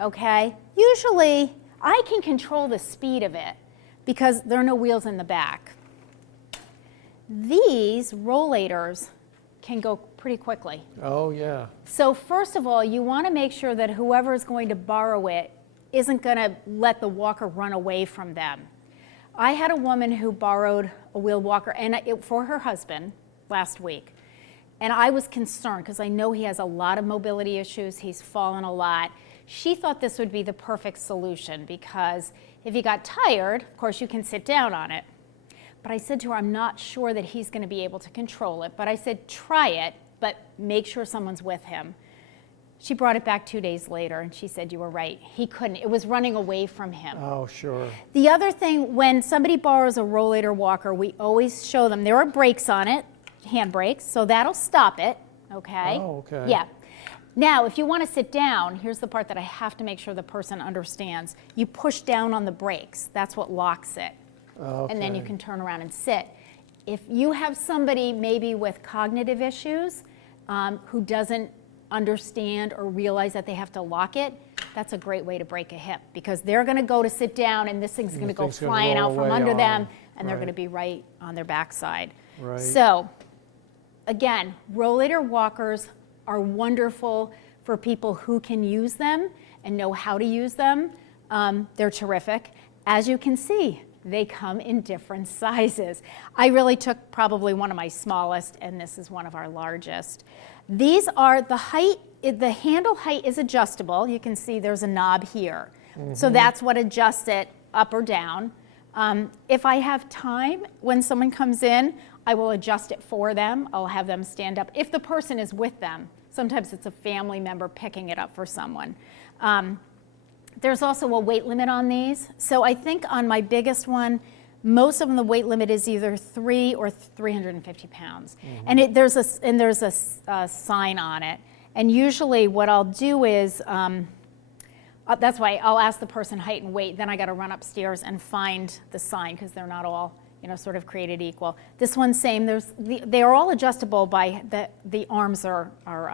okay, usually I can control the speed of it because there are no wheels in the back. These rollators can go pretty quickly. Oh, yeah. So first of all, you want to make sure that whoever is going to borrow it isn't going to let the walker run away from them. I had a woman who borrowed a wheeled walker for her husband last week. And I was concerned because I know he has a lot of mobility issues. He's fallen a lot. She thought this would be the perfect solution because if he got tired, of course, you can sit down on it. But I said to her, I'm not sure that he's going to be able to control it. But I said, try it, but make sure someone's with him. She brought it back 2 days later, and she said, you were right. He couldn't. It was running away from him. Oh, sure. The other thing, when somebody borrows a rollator walker, we always show them, there are brakes on it, hand brakes, so that'll stop it, okay? Oh, okay. Yeah. Now, if you want to sit down, here's the part that I have to make sure the person understands. You push down on the brakes. That's what locks it. Okay. And then you can turn around and sit. If you have somebody maybe with cognitive issues who doesn't understand or realize that they have to lock it, that's a great way to break a hip because they're going to go to sit down and this thing's going to go flying out from under them and they're going to be right on their backside. Right. So again, rollator walkers are wonderful for people who can use them and know how to use them. They're terrific. As you can see, they come in different sizes. I really took probably one of my smallest, and this is one of our largest. These are the height, the handle height is adjustable. You can see there's a knob here. So that's what adjusts it up or down. If I have time, when someone comes in, I will adjust it for them. I'll have them stand up. If the person is with them, sometimes it's a family member picking it up for someone. There's also a weight limit on these. So I think on my biggest one, most of them the weight limit is either 3 or 350 pounds. And there's a sign on it. And usually what I'll do is, that's why I'll ask the person height and weight, then I got to run upstairs and find the sign because they're not all, sort of created equal. This one's same. They are all adjustable by the arms are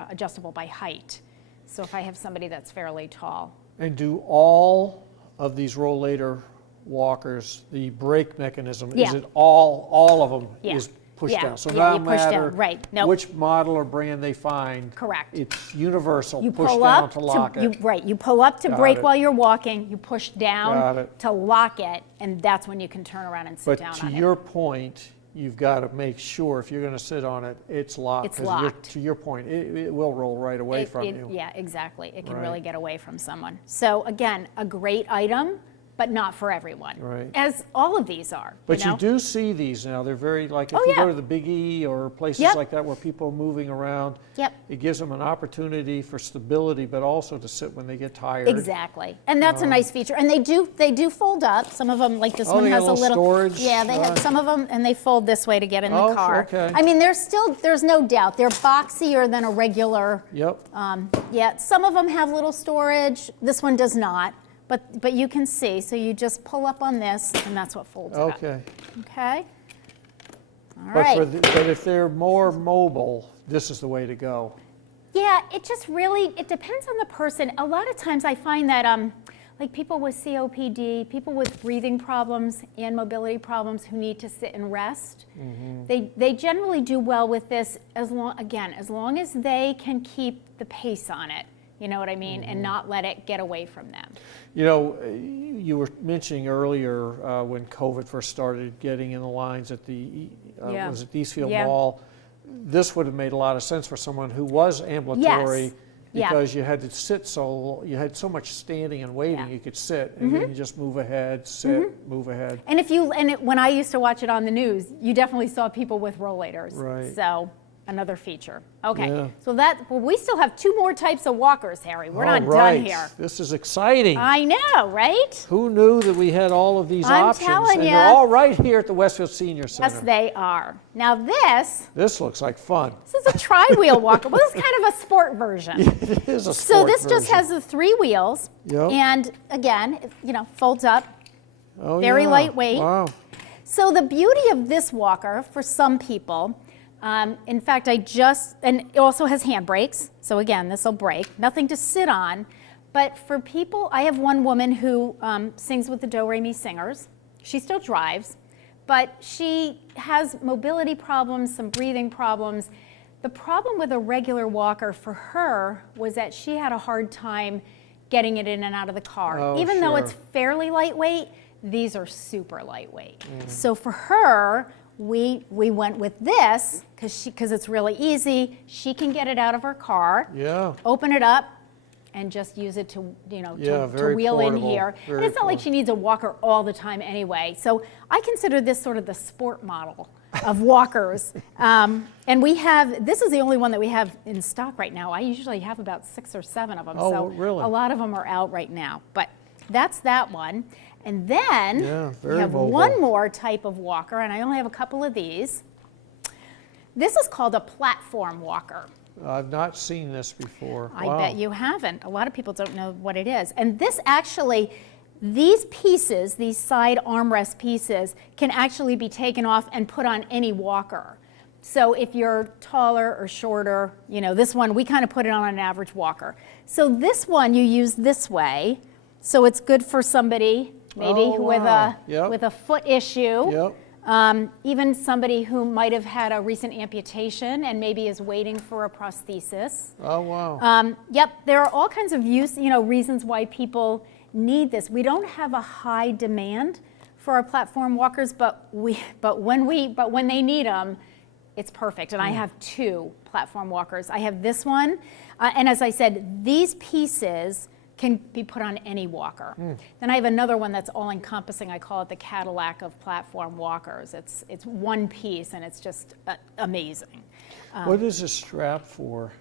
adjustable by height. So if I have somebody that's fairly tall. And do all of these rollator walkers, the brake mechanism, Yeah. is it all of them Yeah. is pushed Yeah. down? So Yeah, no you push down. matter Right. Nope. which model or brand they find, Correct. it's universal, You push pull down up to lock it. Right. You pull up to Got brake it. while you're walking. You push Got down it. to lock it, and that's when you can turn around and sit But down to on your point, you've got to make sure if you're going to sit on it, it's locked. It's 'cause locked. to your point, it will roll right away it. from you. Yeah, exactly. It can Right. really get away from someone. So again, a great item, but not for everyone. Right. As all of these are. But know? you do see these now. They're very, like if Oh, you yeah. go to the Big E or places Yep. like that where people are moving around, Yep. it gives them an opportunity for stability, but also to sit when they get tired. Exactly, and that's a nice feature. And they do fold up. Some of them, like this one, they got has a little storage. Yeah, they have some of them, and they fold this way to get in the Oh, car. okay. I mean, there's no doubt they're boxier than a regular. Yep. Yeah, some of them have little storage. This one does not, but you can see. So you just pull up on this, and that's what folds it up. Okay. Okay. All But, right. but if they're more mobile, this is the way to go. Yeah, it just really, it depends on the person. A lot of times I find that like people with COPD, people with breathing problems and mobility problems who need to sit and rest, they generally do well with this as long as they can keep the pace on it, you know what I mean, and not let it get away from them. You know, you were mentioning earlier when COVID first started getting in the lines at the, Yeah. was it Eastfield Yeah. Mall? This would have made a lot of sense for someone who was ambulatory. Yes. Yeah. Because you had to sit you had so much standing and waiting, Yeah. you could sit and then you just move ahead, sit, move ahead. And when I used to watch it on the news, you definitely saw people with rollators. Right. So another feature. Okay. Yeah. So we still have 2 more types of walkers, Harry. We're All not right. done here. This is exciting. I know, right? Who knew that we had all of these I'm options? telling and ya. they're all right here at the Westfield Senior Center. Yes, they are. Now This looks like fun. this is a tri-wheel walker. Well, this is kind of a sport version. It is a So sport this just version. has the 3 wheels. Yep. And again, folds up. Oh, very yeah. lightweight. Wow. So the beauty of this walker, for some people, in fact, and it also has handbrakes. So again, this will brake. Nothing to sit on. But for people, I have one woman who sings with the Do Re Mi Singers. She still drives, but she has mobility problems, some breathing problems. The problem with a regular walker for her was that she had a hard time getting it in and out of the car. Oh, Even though it's sure. fairly lightweight, these are super lightweight. So for her, we went with this because it's really easy. She can get it out of her car, Yeah. open it up, and just use it to Yeah, to very wheel in portable, here. And very it's not like she needs a walker all the time anyway. So I consider this sort of the sport model of walkers. And this is the only one that we have in stock right now. I usually have about 6 or 7 of them. Oh, so really? a lot of them are out right now. But that's that one. And then Yeah, we very have mobile. one more type of walker, and I only have a couple of these. This is called a platform walker. I've not seen this before. I Wow. bet you haven't. A lot of people don't know what it is. And this actually, these pieces, these side armrest pieces, can actually be taken off and put on any walker. So if you're taller or shorter, this one, we kind of put it on an average walker. So this one you use this way. So it's good for somebody maybe Oh, wow. Yep. with a foot issue. Yep. Even somebody who might have had a recent amputation and maybe is waiting for a prosthesis. Oh, wow. Yep, there are all kinds of reasons why people need this. We don't have a high demand for our platform walkers, but when they need them, it's perfect. And I have 2 platform walkers. I have this one, and as I said, these pieces can be put on any walker. Then I have another one that's all-encompassing. I call it the Cadillac of platform walkers. It's one piece, and it's just amazing. What is this strap for?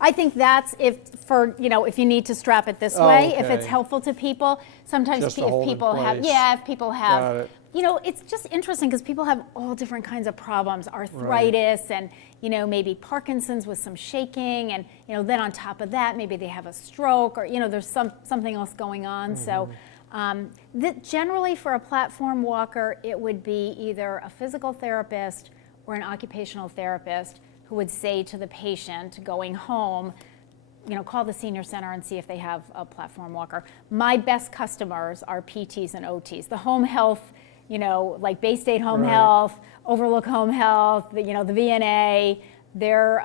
I think that's if you need to strap it this Oh, way, if okay. it's helpful to people. Sometimes Just to if hold in people have, place. if people have, Got it. it's just interesting because people have all different kinds of problems, arthritis and maybe Parkinson's with some shaking, and then on top of that maybe they have a stroke or there's something else going on. So generally for a platform walker, it would be either a physical therapist or an occupational therapist who would say to the patient going home, call the senior center and see if they have a platform walker. My best customers are PTs and OTs. The home health, like Bay State Home Right. Health, Overlook Home Health, the VNA, their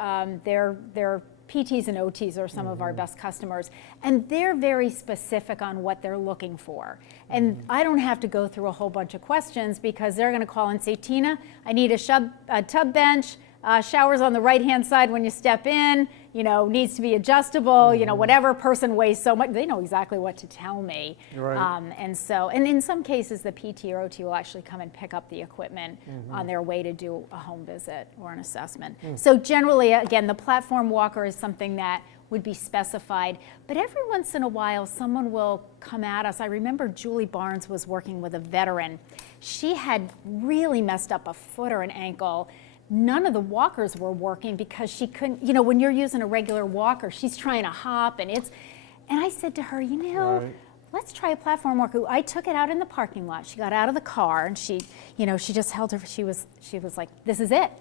PTs and OTs are some of our best customers. And they're very specific on what they're looking for. And I don't have to go through a whole bunch of questions because they're going to call and say, Tina, I need a tub bench, showers on the right-hand side when you step in, needs to be adjustable, whatever person weighs so much, they know exactly what to tell me. Right. And in some cases, the PT or OT will actually come and pick up the equipment on their way to do a home visit or an assessment. So generally, again, the platform walker is something that would be specified, but every once in a while someone will come at us. I remember Julie Barnes was working with a veteran. She had really messed up a foot or an ankle. None of the walkers were working because she couldn't, when you're using a regular walker, she's trying to hop and I said to her, Right. let's try a platform walker. I took it out in the parking lot. She got out of the car and she just held her, she was like, this is it.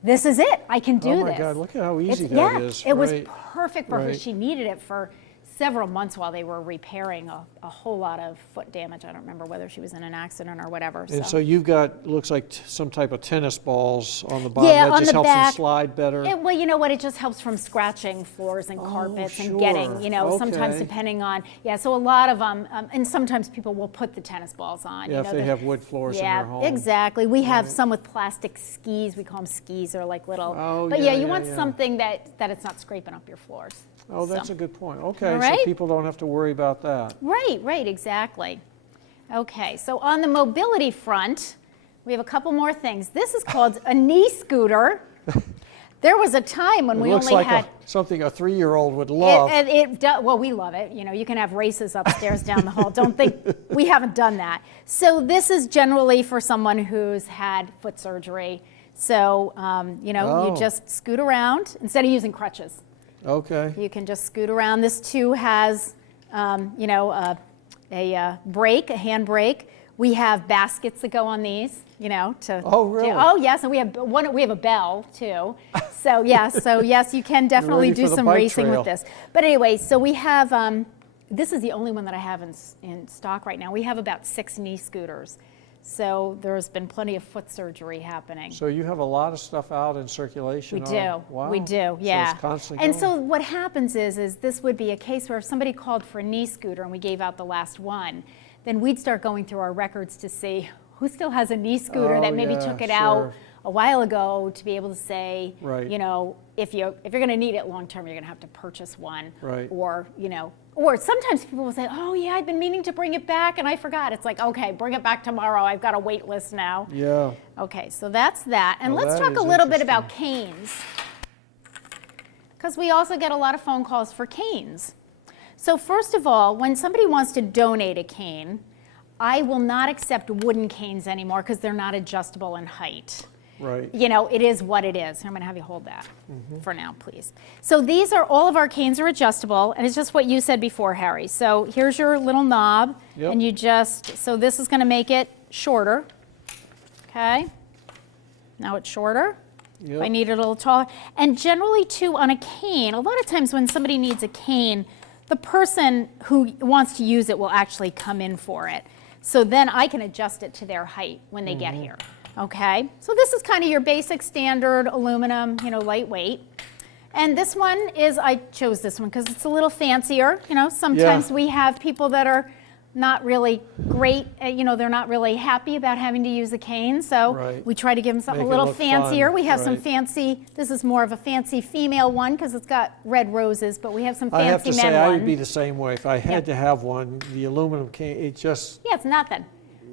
This is it. I can do this. Oh my God, look at how easy that is. It was Right. perfect for her. Right. She needed it for several months while they were repairing a whole lot of foot damage. I don't remember whether she was in an accident or whatever. And so you've got, looks like some type of tennis balls on the bottom. Yeah, that on just the helps back. them slide better. Well, you know what? It just helps from scratching floors and carpets and sure. getting, sometimes Okay. depending on, so a lot of and sometimes people will put the tennis balls on. Yeah, if they have wood floors in their home. Yeah, exactly. We have some with plastic skis. We call them skis. They're like little. Oh, but yeah, you yeah, want yeah. something that it's not scraping up your floors. Oh, that's So. a good point. Okay, All so right. people don't have to worry about that. Right, exactly. Okay, so on the mobility front, we have a couple more things. This is called a knee scooter. There was a time when It we looks only like had something a 3-year-old would love. well, we love it. You can have races upstairs down the hall. Don't think we haven't done that. So this is generally for someone who's had foot surgery. So you Oh. just scoot around instead of using crutches. Okay. You can just scoot around. This too has, a brake, a hand brake. We have baskets that go on these, to. Oh, really? Oh, yes, and we have a bell too. So yes, you can definitely ready do for the some bike racing trail. with this. But anyway, so we have. This is the only one that I have in stock right now. We have about 6 knee scooters. So there's been plenty of foot surgery happening. So you have a lot of stuff out in circulation. We do. Wow. We do, yeah. So it's constantly and going. so what happens is this would be a case where if somebody called for a knee scooter and we gave out the last one, then we'd start going through our records to see who still has a knee scooter Oh, that maybe yeah, took it sure. out a while ago to be able to say, Right. if you're going to need it long term, you're going to have to purchase one. Right. Or sometimes people will say, oh yeah, I've been meaning to bring it back and I forgot. It's like, okay, bring it back tomorrow. I've got a wait list now. Yeah. Okay, so that's that. And Well, let's that talk a is little bit about canes, because we also get a lot of phone calls for canes. So first of all, when somebody wants to donate a cane, I will not accept wooden canes anymore because they're not adjustable in height. Right. It is what it is. I'm going to have you hold that for now, please. So all of our canes are adjustable, and it's just what you said before, Harry. So here's your little knob, Yep. and so this is going to make it shorter. Okay. Now it's shorter. Yep. If I need it a little taller. And generally, too, on a cane, a lot of times when somebody needs a cane, the person who wants to use it will actually come in for it. So then I can adjust it to their height when they get here. Okay, so this is kind of your basic standard aluminum, lightweight. And this one I chose this one because it's a little fancier. Sometimes Yeah. we have people that are not really great, they're not really happy about having to use a cane. So Right. we try to give them something Make a it little look fancier. fun, We have some right. fancy, this is more of a fancy female one because it's got red roses, but we have some I have fancy to men say, I ones. would be the same way. If I had to have one, the aluminum cane, it just, Yeah, it's nothing.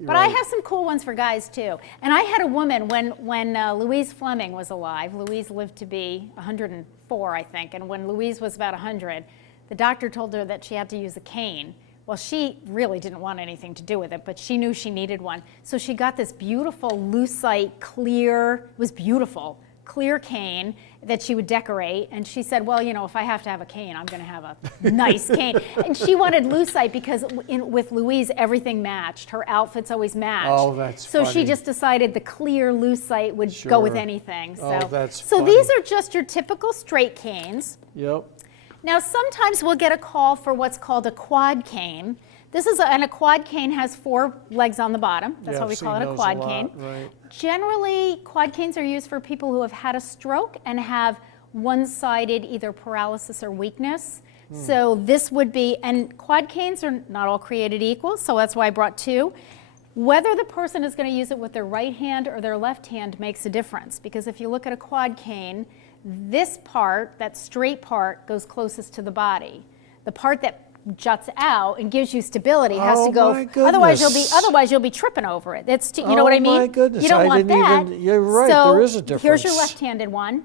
But I Right. have some cool ones for guys too. And I had a woman when Louise Fleming was alive. Louise lived to be 104, I think. And when Louise was about 100, the doctor told her that she had to use a cane. Well, she really didn't want anything to do with it, but she knew she needed one. So she got this beautiful lucite, clear, it was beautiful, clear cane that she would decorate. And she said, well, if I have to have a cane, I'm going to have a nice cane. And she wanted lucite because with Louise, everything matched. Her outfits always matched. Oh, that's So she funny. just decided the clear lucite would go with Sure. anything. Oh, So, that's so funny. these are just your typical straight canes. yep. Now, sometimes we'll get a call for what's called a quad cane. And a quad cane has 4 legs on the bottom. That's Yeah, why I've we call seen it a those quad lot, cane. right. Generally, quad canes are used for people who have had a stroke and have one-sided either paralysis or weakness. So this would be, and quad canes are not all created equal, so that's why I brought 2. Whether the person is going to use it with their right hand or their left hand makes a difference, because if you look at a quad cane, this part, that straight part, goes closest to the body. The part that juts out and gives you stability has to go. My goodness. Otherwise you'll be tripping over it. It's you know what I mean? Oh my goodness! You don't I want didn't that. even. You're right. So there is a difference. here's your left-handed one,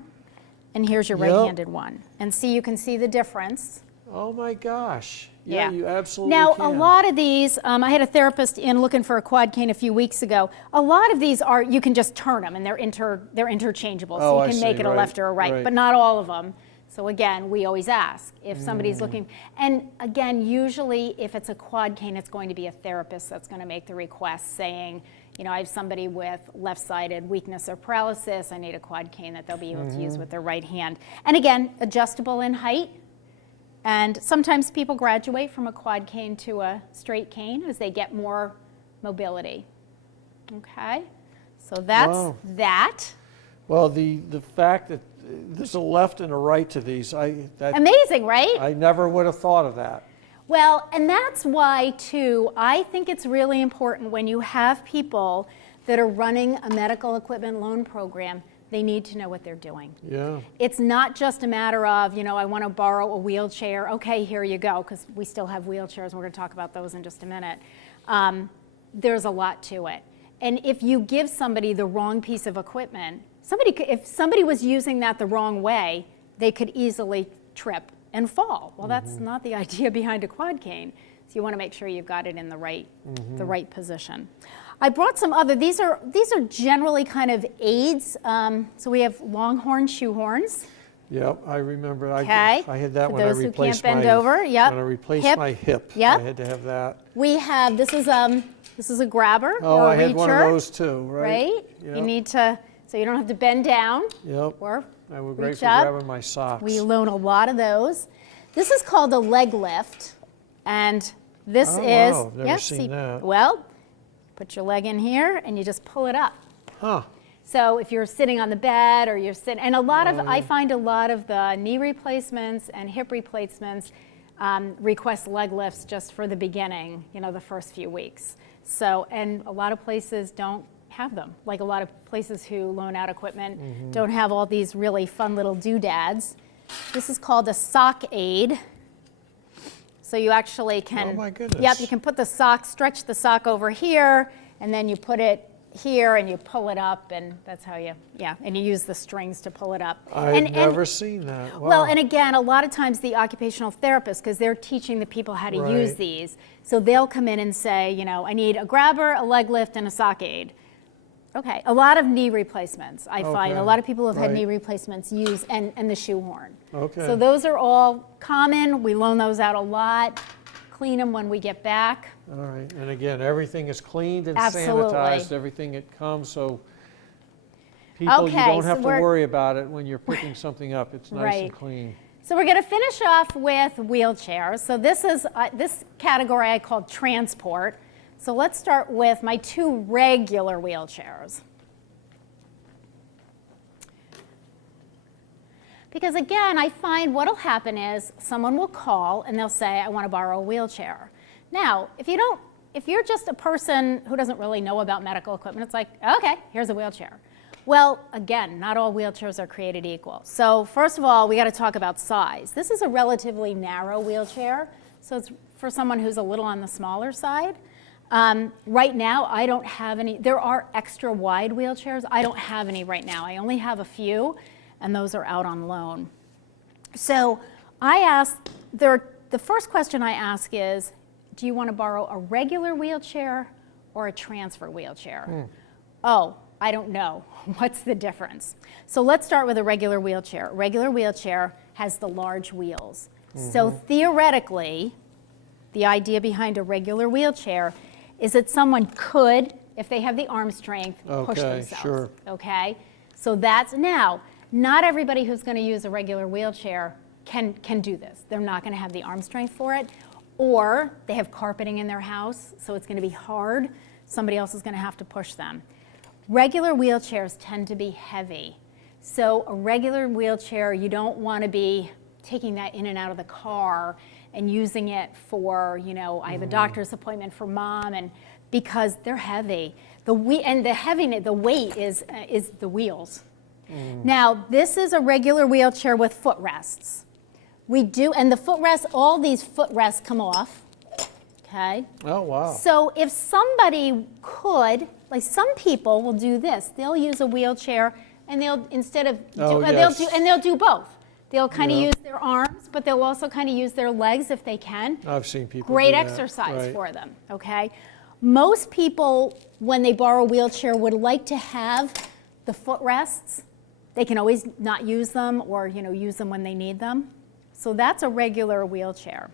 and here's your Yep. right-handed one, and see you can see the difference. Oh my gosh! Yeah. You absolutely Now, can. a lot of these, I had a therapist in looking for a quad cane a few weeks ago. A lot of these are, you can just turn them and they're interchangeable. Oh, So I you can see. make it a Right, left or a right, right. but not all of them. So again, we always ask if somebody's looking. And again, usually if it's a quad cane, it's going to be a therapist that's going to make the request saying, you know, I have somebody with left-sided weakness or paralysis. I need a quad cane that they'll be able to use with their right hand. And again, adjustable in height. And sometimes people graduate from a quad cane to a straight cane as they get more mobility. Okay, so that's Wow. that. Well, the fact that there's a left and a right to these, Amazing, right? I never would have thought of that. Well, and that's why, too, I think it's really important when you have people that are running a medical equipment loan program, they need to know what they're doing. Yeah. It's not just a matter of, you know, I want to borrow a wheelchair. Okay, here you go, because we still have wheelchairs, and we're going to talk about those in just a minute. There's a lot to it. And if you give somebody the wrong piece of equipment, if somebody was using that the wrong way, they could easily trip and fall. Well, that's not the idea behind a quad cane. So you want to make sure you've got it in the right position. I brought some other, these are generally kind of aids. So we have Longhorn shoe horns. Yep, I remember. Okay. I had that For when I those who can't replaced bend my over, yep. When I replaced Hip. my hip, Yep. I had to have that. We have, this is a grabber Oh, or a I had one of reacher, those too, right? right? Yep. You need to, so you don't have to bend down Yep. or I was great reach for up. grabbing my socks. We loan a lot of those. This is called a leg lift, and this Oh, is, wow, I've never seen that. Well, put your leg in here and you just pull it up. Huh. So if you're sitting on the bed or you're sitting, and a lot of, I find a lot of the knee replacements and hip replacements request leg lifts just for the beginning, you know, the first few weeks. So, and a lot of places don't have them. Like a lot of places who loan out equipment don't have all these really fun little doodads. This is called a sock aid. So you actually can, Oh my goodness. Yep, you can put the sock, stretch the sock over here, and then you put it here and you pull it up, and that's how you, yeah, and you use the strings to pull it up. I've never seen that. Wow. Well, and again, a lot of times the occupational therapists, because they're teaching the people how to use Right. these, so they'll come in and say, you know, I need a grabber, a leg lift, and a sock aid. Okay, a lot of knee replacements, I find. Okay. A lot of people who have had Right. knee replacements use, and the shoe horn. Okay. So those are all common. We loan those out a lot. Clean them when we get back. All right, and again, everything is cleaned and Absolutely. sanitized, everything it comes, so people, you Okay, don't so have to we're- worry about it when you're picking something up. It's nice and Right. clean. So we're going to finish off with wheelchairs. So this is this category I call transport. So let's start with my two regular wheelchairs. Because again, I find what'll happen is someone will call and they'll say, I want to borrow a wheelchair. Now, if you're just a person who doesn't really know about medical equipment, it's like, okay, here's a wheelchair. Well, again, not all wheelchairs are created equal. So first of all, we got to talk about size. This is a relatively narrow wheelchair, so it's for someone who's a little on the smaller side. Right now, I don't have any. There are extra wide wheelchairs. I don't have any right now. I only have a few, and those are out on loan. So I ask, the first question I ask is, do you want to borrow a regular wheelchair or a transfer wheelchair? Oh, I don't know. What's the difference? So let's start with a regular wheelchair. A regular wheelchair has the large wheels. So theoretically, the idea behind a regular wheelchair is that someone could, if they have the arm strength, push Okay, themselves. sure. Okay? So that's, now, not everybody who's going to use a regular wheelchair can do this. They're not going to have the arm strength for it. Or they have carpeting in their house, so it's going to be hard. Somebody else is going to have to push them. Regular wheelchairs tend to be heavy. So a regular wheelchair, you don't want to be taking that in and out of the car and using it for, you know, I have a doctor's appointment for mom, and because they're heavy. The weight is the wheels. Now, this is a regular wheelchair with footrests. We do, and the footrests, all these footrests come off, okay? Oh, wow. So if somebody could, like some people will do this, they'll use a wheelchair and they'll, instead of, they'll do both. They'll kind of use their arms, but they'll also kind of use their legs if they can. I've seen people Great do that. exercise for them, okay? Most people, when they borrow a wheelchair, would like to have the footrests. They can always not use them or, use them when they need them. So that's a regular wheelchair.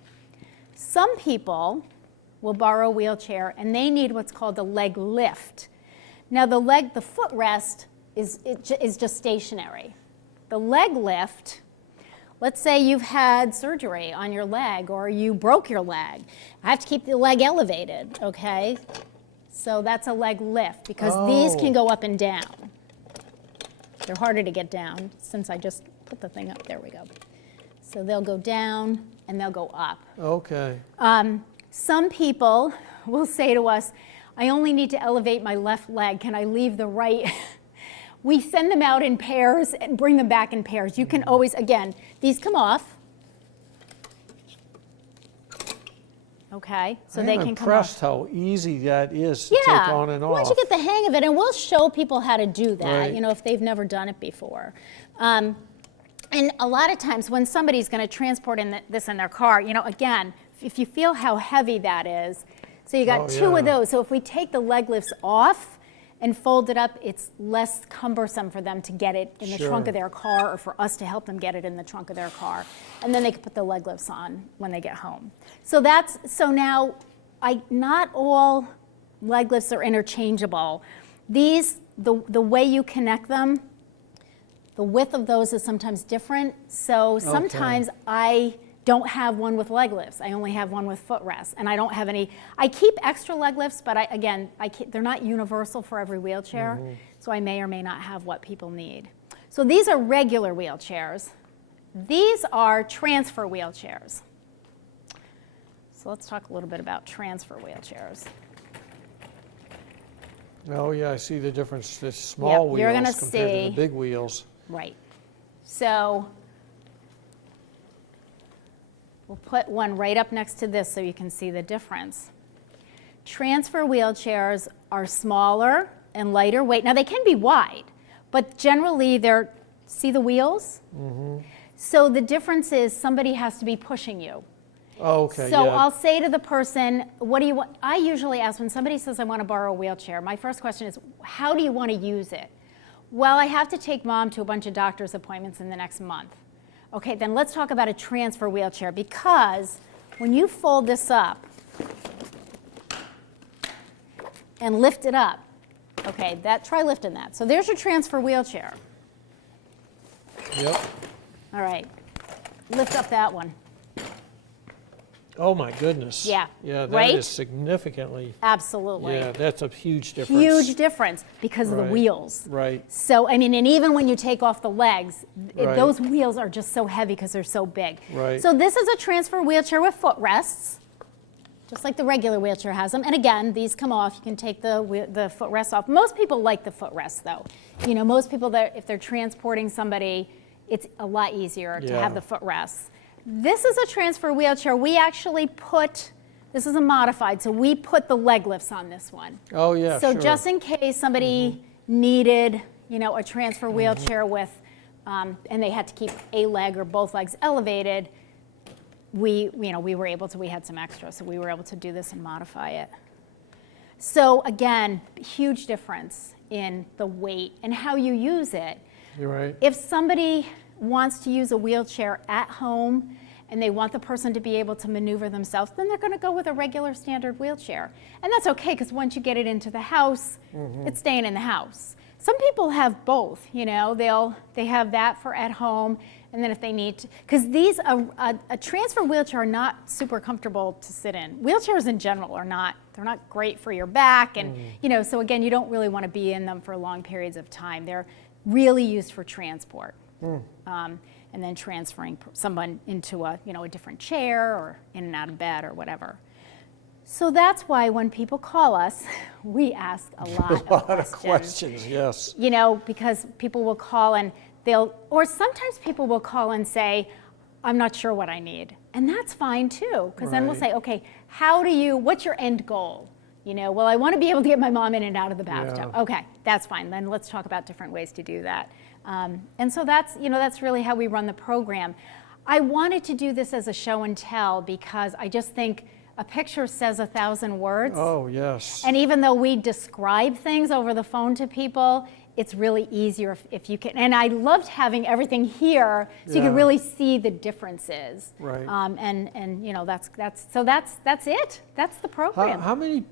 Some people will borrow a wheelchair and they need what's called a leg lift. Now the footrest is just stationary. The leg lift, let's say you've had surgery on your leg or you broke your leg. I have to keep the leg elevated, okay? So that's a leg lift because these can go up and down. They're harder to get down since I just put the thing up. There we go. So they'll go down and they'll go up. Okay. Some people will say to us, I only need to elevate my left leg. Can I leave the right? We send them out in pairs and bring them back in pairs. You can always, again, these come off. Okay, so they can come off. I'm impressed how easy that is to take on and off. Once you get the hang of it, and we'll show people how to do that, Right. if they've never done it before. And a lot of times when somebody's going to transport this in their car, again, if you feel how heavy that is, so you got two of those. So if we take the leg lifts off and fold it up, it's less cumbersome for them to get it in the trunk of their car or for us to help them get it in the trunk of their car. And then they can put the leg lifts on when they get home. So now, not all leg lifts are interchangeable. These, the way you connect them, the width of those is sometimes different. So sometimes I don't have one with leg lifts. I only have one with footrests. And I don't have any. I keep extra leg lifts, but they're not universal for every wheelchair. So I may or may not have what people need. So these are regular wheelchairs. These are transfer wheelchairs. So let's talk a little bit about transfer wheelchairs. Oh, yeah, I see the difference. The small wheels you're gonna compared to see- the big wheels. Right. So we'll put one right up next to this so you can see the difference. Transfer wheelchairs are smaller and lighter weight. Now they can be wide, but generally see the wheels? So the difference is somebody has to be pushing you. Oh, okay, So yeah. I'll say to the person, what do you want? I usually ask when somebody says I want to borrow a wheelchair, my first question is, how do you want to use it? Well, I have to take mom to a bunch of doctor's appointments in the next month. Okay, then let's talk about a transfer wheelchair, because when you fold this up and lift it up, okay, try lifting that. So there's your transfer wheelchair. Yep. All right, lift up that one. Oh, my goodness. Yeah. Yeah, that Right? is significantly. Absolutely. Yeah, that's a huge difference. Huge difference because of the Right. wheels. Right. So, and even when you take off the legs, Right. those wheels are just so heavy because they're so big. Right. So this is a transfer wheelchair with footrests, just like the regular wheelchair has them. And again, these come off. You can take the footrests off. Most people like the footrests, though. Most people, if they're transporting somebody, it's a lot easier to have the footrests. This is a transfer wheelchair. We actually this is a modified, so we put the leg lifts on this one. Oh, yeah, So sure. just in case somebody needed, a transfer wheelchair with, and they had to keep a leg or both legs elevated, we were able to, we had some extra, so we were able to do this and modify it. So again, huge difference in the weight and how you use it. You're right. If somebody wants to use a wheelchair at home and they want the person to be able to maneuver themselves, then they're going to go with a regular standard wheelchair. And that's okay, because once you get it into the house, it's staying in the house. Some people have both, they have that for at home, and then if they need to, because these, a transfer wheelchair are not super comfortable to sit in. Wheelchairs in general they're not great for your back, and so again, you don't really want to be in them for long periods of time. They're really used for transport. And then transferring someone into a different chair or in and out of bed or whatever. So that's why when people call us, we ask a lot, A lot of questions, yes. You know, because people will call and or sometimes people will call and say, I'm not sure what I need. And that's fine too, because then we'll Right. say, okay, what's your end goal? You know, well, I want to be able to get my mom in and out of the bathtub. Yeah. Okay, that's fine. Then let's talk about different ways to do that. And so that's really how we run the program. I wanted to do this as a show and tell because I just think a picture says 1,000 words. Oh, yes. And even though we describe things over the phone to people, it's really easier if you can. And I loved having everything here so you Yeah. could really see the differences. Right. And you know, that's it. That's the program. How many,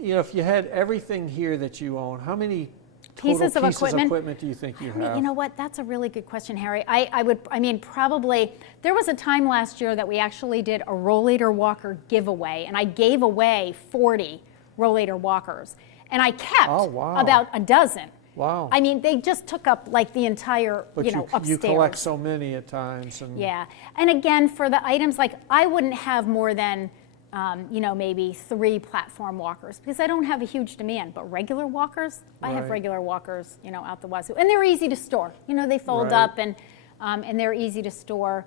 you know, if you had everything here that you own, how many total Pieces of equipment do you think you I mean, have? you know what? That's a really good question, Harry. I mean, probably, there was a time last year that we actually did a rollator walker giveaway, and I gave away 40 rollator walkers. And I kept Oh, wow. about a dozen. Wow. I mean, they just took up like the entire, But upstairs. you collect so many at times. And Yeah. And again, for the items, like I wouldn't have more than, maybe 3 platform walkers because I don't have a huge demand. But regular walkers, I have Right. regular walkers, out the wazoo. And they're easy to store. They fold Right. up and they're easy to store.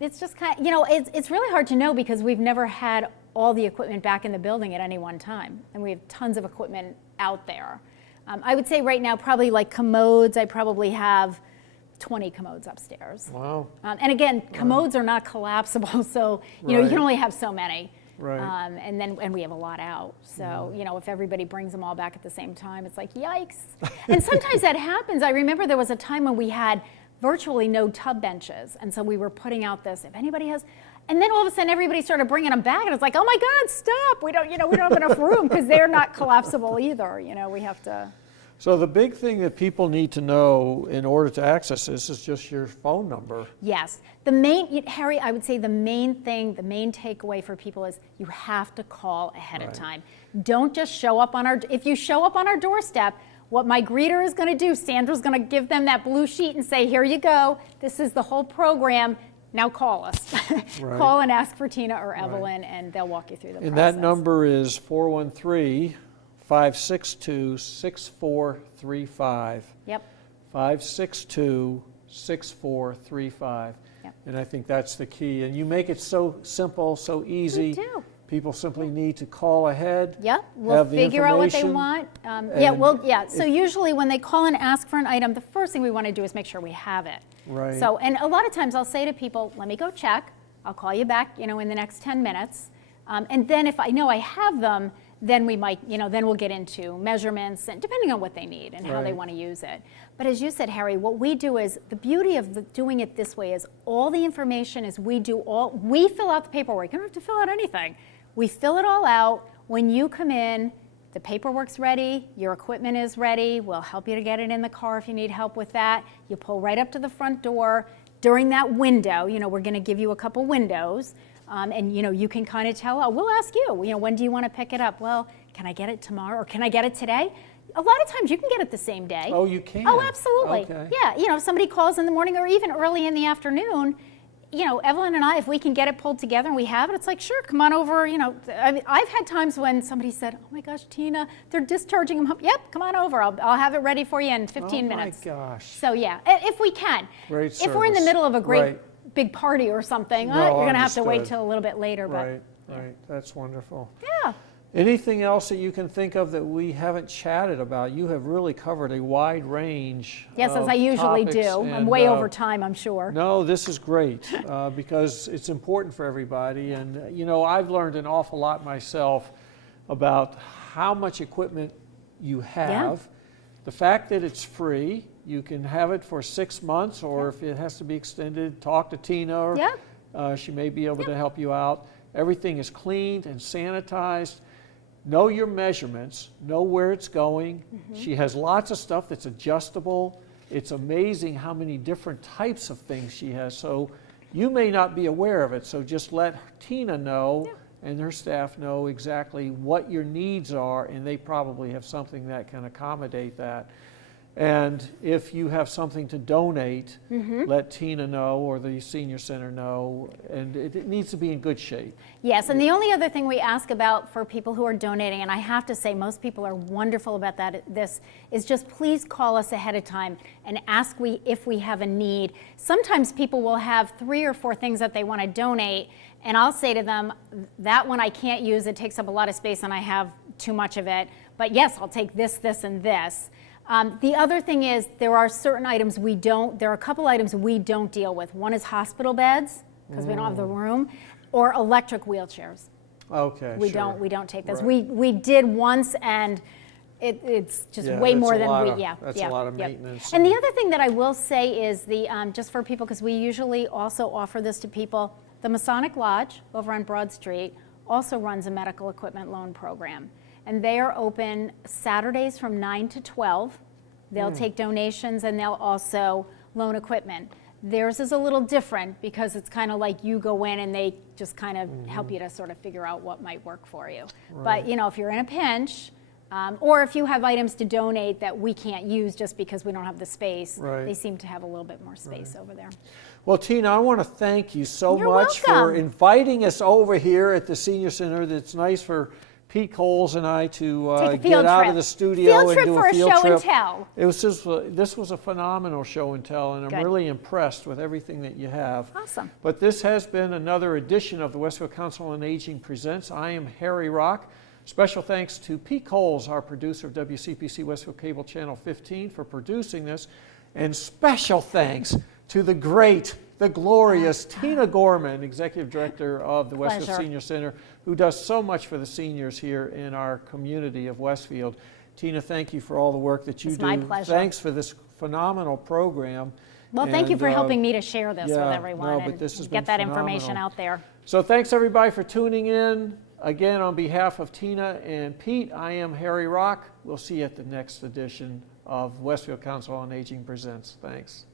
It's just kind of, it's really hard to know because we've never had all the equipment back in the building at any one time. And we have tons of equipment out there. I would say right now, probably like commodes, I probably have 20 commodes upstairs. Wow. And again, commodes are not collapsible, so you Right. can only have so many. Right. And we have a lot out. So if everybody brings them all back at the same time, it's like yikes. And sometimes that happens. I remember there was a time when we had virtually no tub benches, and so we were putting out this. If anybody has. And then all of a sudden, everybody started bringing them back, and it's like, oh my God, stop! We don't have enough room because they're not collapsible either. We have to. So the big thing that people need to know in order to access this is just your phone number. Yes, Harry, I would say the main takeaway for people is you have to call ahead of time. Don't just show up if you show up on our doorstep. What my greeter is going to do, Sandra's going to give them that blue sheet and say, here you go. This is the whole program. Now call us. Right. Call and ask for Tina or Evelyn, and they'll walk you through the process. And that number is 413-562-6435. Yep. 562-6435. Yep. And I think that's the key. And you make it so simple, so easy. We do. People simply need to call ahead. Yep, we'll have the figure out what they information, want. So usually when they call and ask for an item, the first thing we want to do is make sure we have it. Right. So, and a lot of times I'll say to people, let me go check. I'll call you back, in the next 10 minutes. And then if I know I have them, then we might, then we'll get into measurements and depending on what they need and how they Right. want to use it. But as you said, Harry, what we do is, the beauty of doing it this way is all the information is we fill out the paperwork. You don't have to fill out anything. We fill it all out. When you come in, the paperwork's ready, your equipment is ready. We'll help you to get it in the car if you need help with that. You pull right up to the front door. During that window, we're going to give you a couple windows. And you can kind of tell, we'll ask you, when do you want to pick it up? Well, can I get it tomorrow or can I get it today? A lot of times you can get it the same day. Oh, you can? Oh, absolutely. Okay. Yeah, if somebody calls in the morning or even early in the afternoon, Evelyn and I, if we can get it pulled together and we have it, it's like, sure, come on over. I mean, I've had times when somebody said, oh my gosh, Tina, they're discharging them. Yep, come on over. I'll have it ready for you in 15 minutes. Oh my gosh. So yeah, if we can. Great If we're in the service. middle of a great Right. big party or something, No, you're going to have to wait understood. till a little bit later. Right. That's wonderful. But yeah. Anything else that you can think of that we haven't chatted about? You have really covered a wide range Yes, of as I usually topics, do. I'm and, way over time, I'm sure. No, this is great because it's important for everybody. And, I've learned an awful lot myself about how much equipment you have. The fact that it's free, you can have it for 6 months, or if it has to be extended, talk to Tina, or she may be able to help you out. Everything is cleaned and sanitized. Know your measurements, know where it's going. She has lots of stuff that's adjustable. It's amazing how many different types of things she has. So you may not be aware of it, so just let Tina know and her staff know exactly what your needs are, and they probably have something that can accommodate that. And if you have something to donate, let Tina know or the Senior Center know, and it needs to be in good shape. Yes, and the only other thing we ask about for people who are donating, and I have to say most people are wonderful about this, is just please call us ahead of time and ask if we have a need. Sometimes people will have 3 or 4 things that they want to donate, and I'll say to them, that one I can't use, it takes up a lot of space and I have too much of it, but yes, I'll take this, this, and this. The other thing is there are certain items there are a couple items we don't deal with. One is hospital beds, because we don't have the room, or electric wheelchairs. Okay, We sure. don't take those. Right. We did once, and it's just way that's more a than lot we, of- yeah. That's yeah, a lot of yep. maintenance. And the other thing that I will say is just for people, because we usually also offer this to people, the Masonic Lodge over on Broad Street also runs a medical equipment loan program. And they are open Saturdays from 9 to 12. They'll take donations and they'll also loan equipment. Theirs is a little different because it's kind of like you go in and they just kind of help you to sort of figure out what might work for you. Right. But you know, if you're in a pinch, or if you have items to donate that we can't use just because we don't have the space, Right. they seem to have a little bit more space over there. Well, Tina, I want to thank you so You're much for welcome. inviting us over here at the Senior Center. It's nice for Pete Coles and I to Take a get field out trip. of the studio Field and trip do for a a field show trip. and tell. It was just, this was a phenomenal show and tell, and I'm Good. really impressed with everything that you have. Awesome. But this has been another edition of the Westfield Council on Aging Presents. I am Harry Rock. Special thanks to Pete Coles, our producer of WCPC Westfield Cable Channel 15, for producing this. And special thanks to the great, the glorious Tina Gorman, Executive Director of the Westfield Pleasure. Senior Center, who does so much for the seniors here in our community of Westfield. Tina, thank you for all the work that you It's do. my pleasure. Thanks for this phenomenal program. Well, thank you And, for helping me to share this yeah, with everyone no, but and this has get been that information phenomenal. out there. So thanks everybody for tuning in. Again, on behalf of Tina and Pete, I am Harry Rock. We'll see you at the next edition of Westfield Council on Aging Presents. Thanks.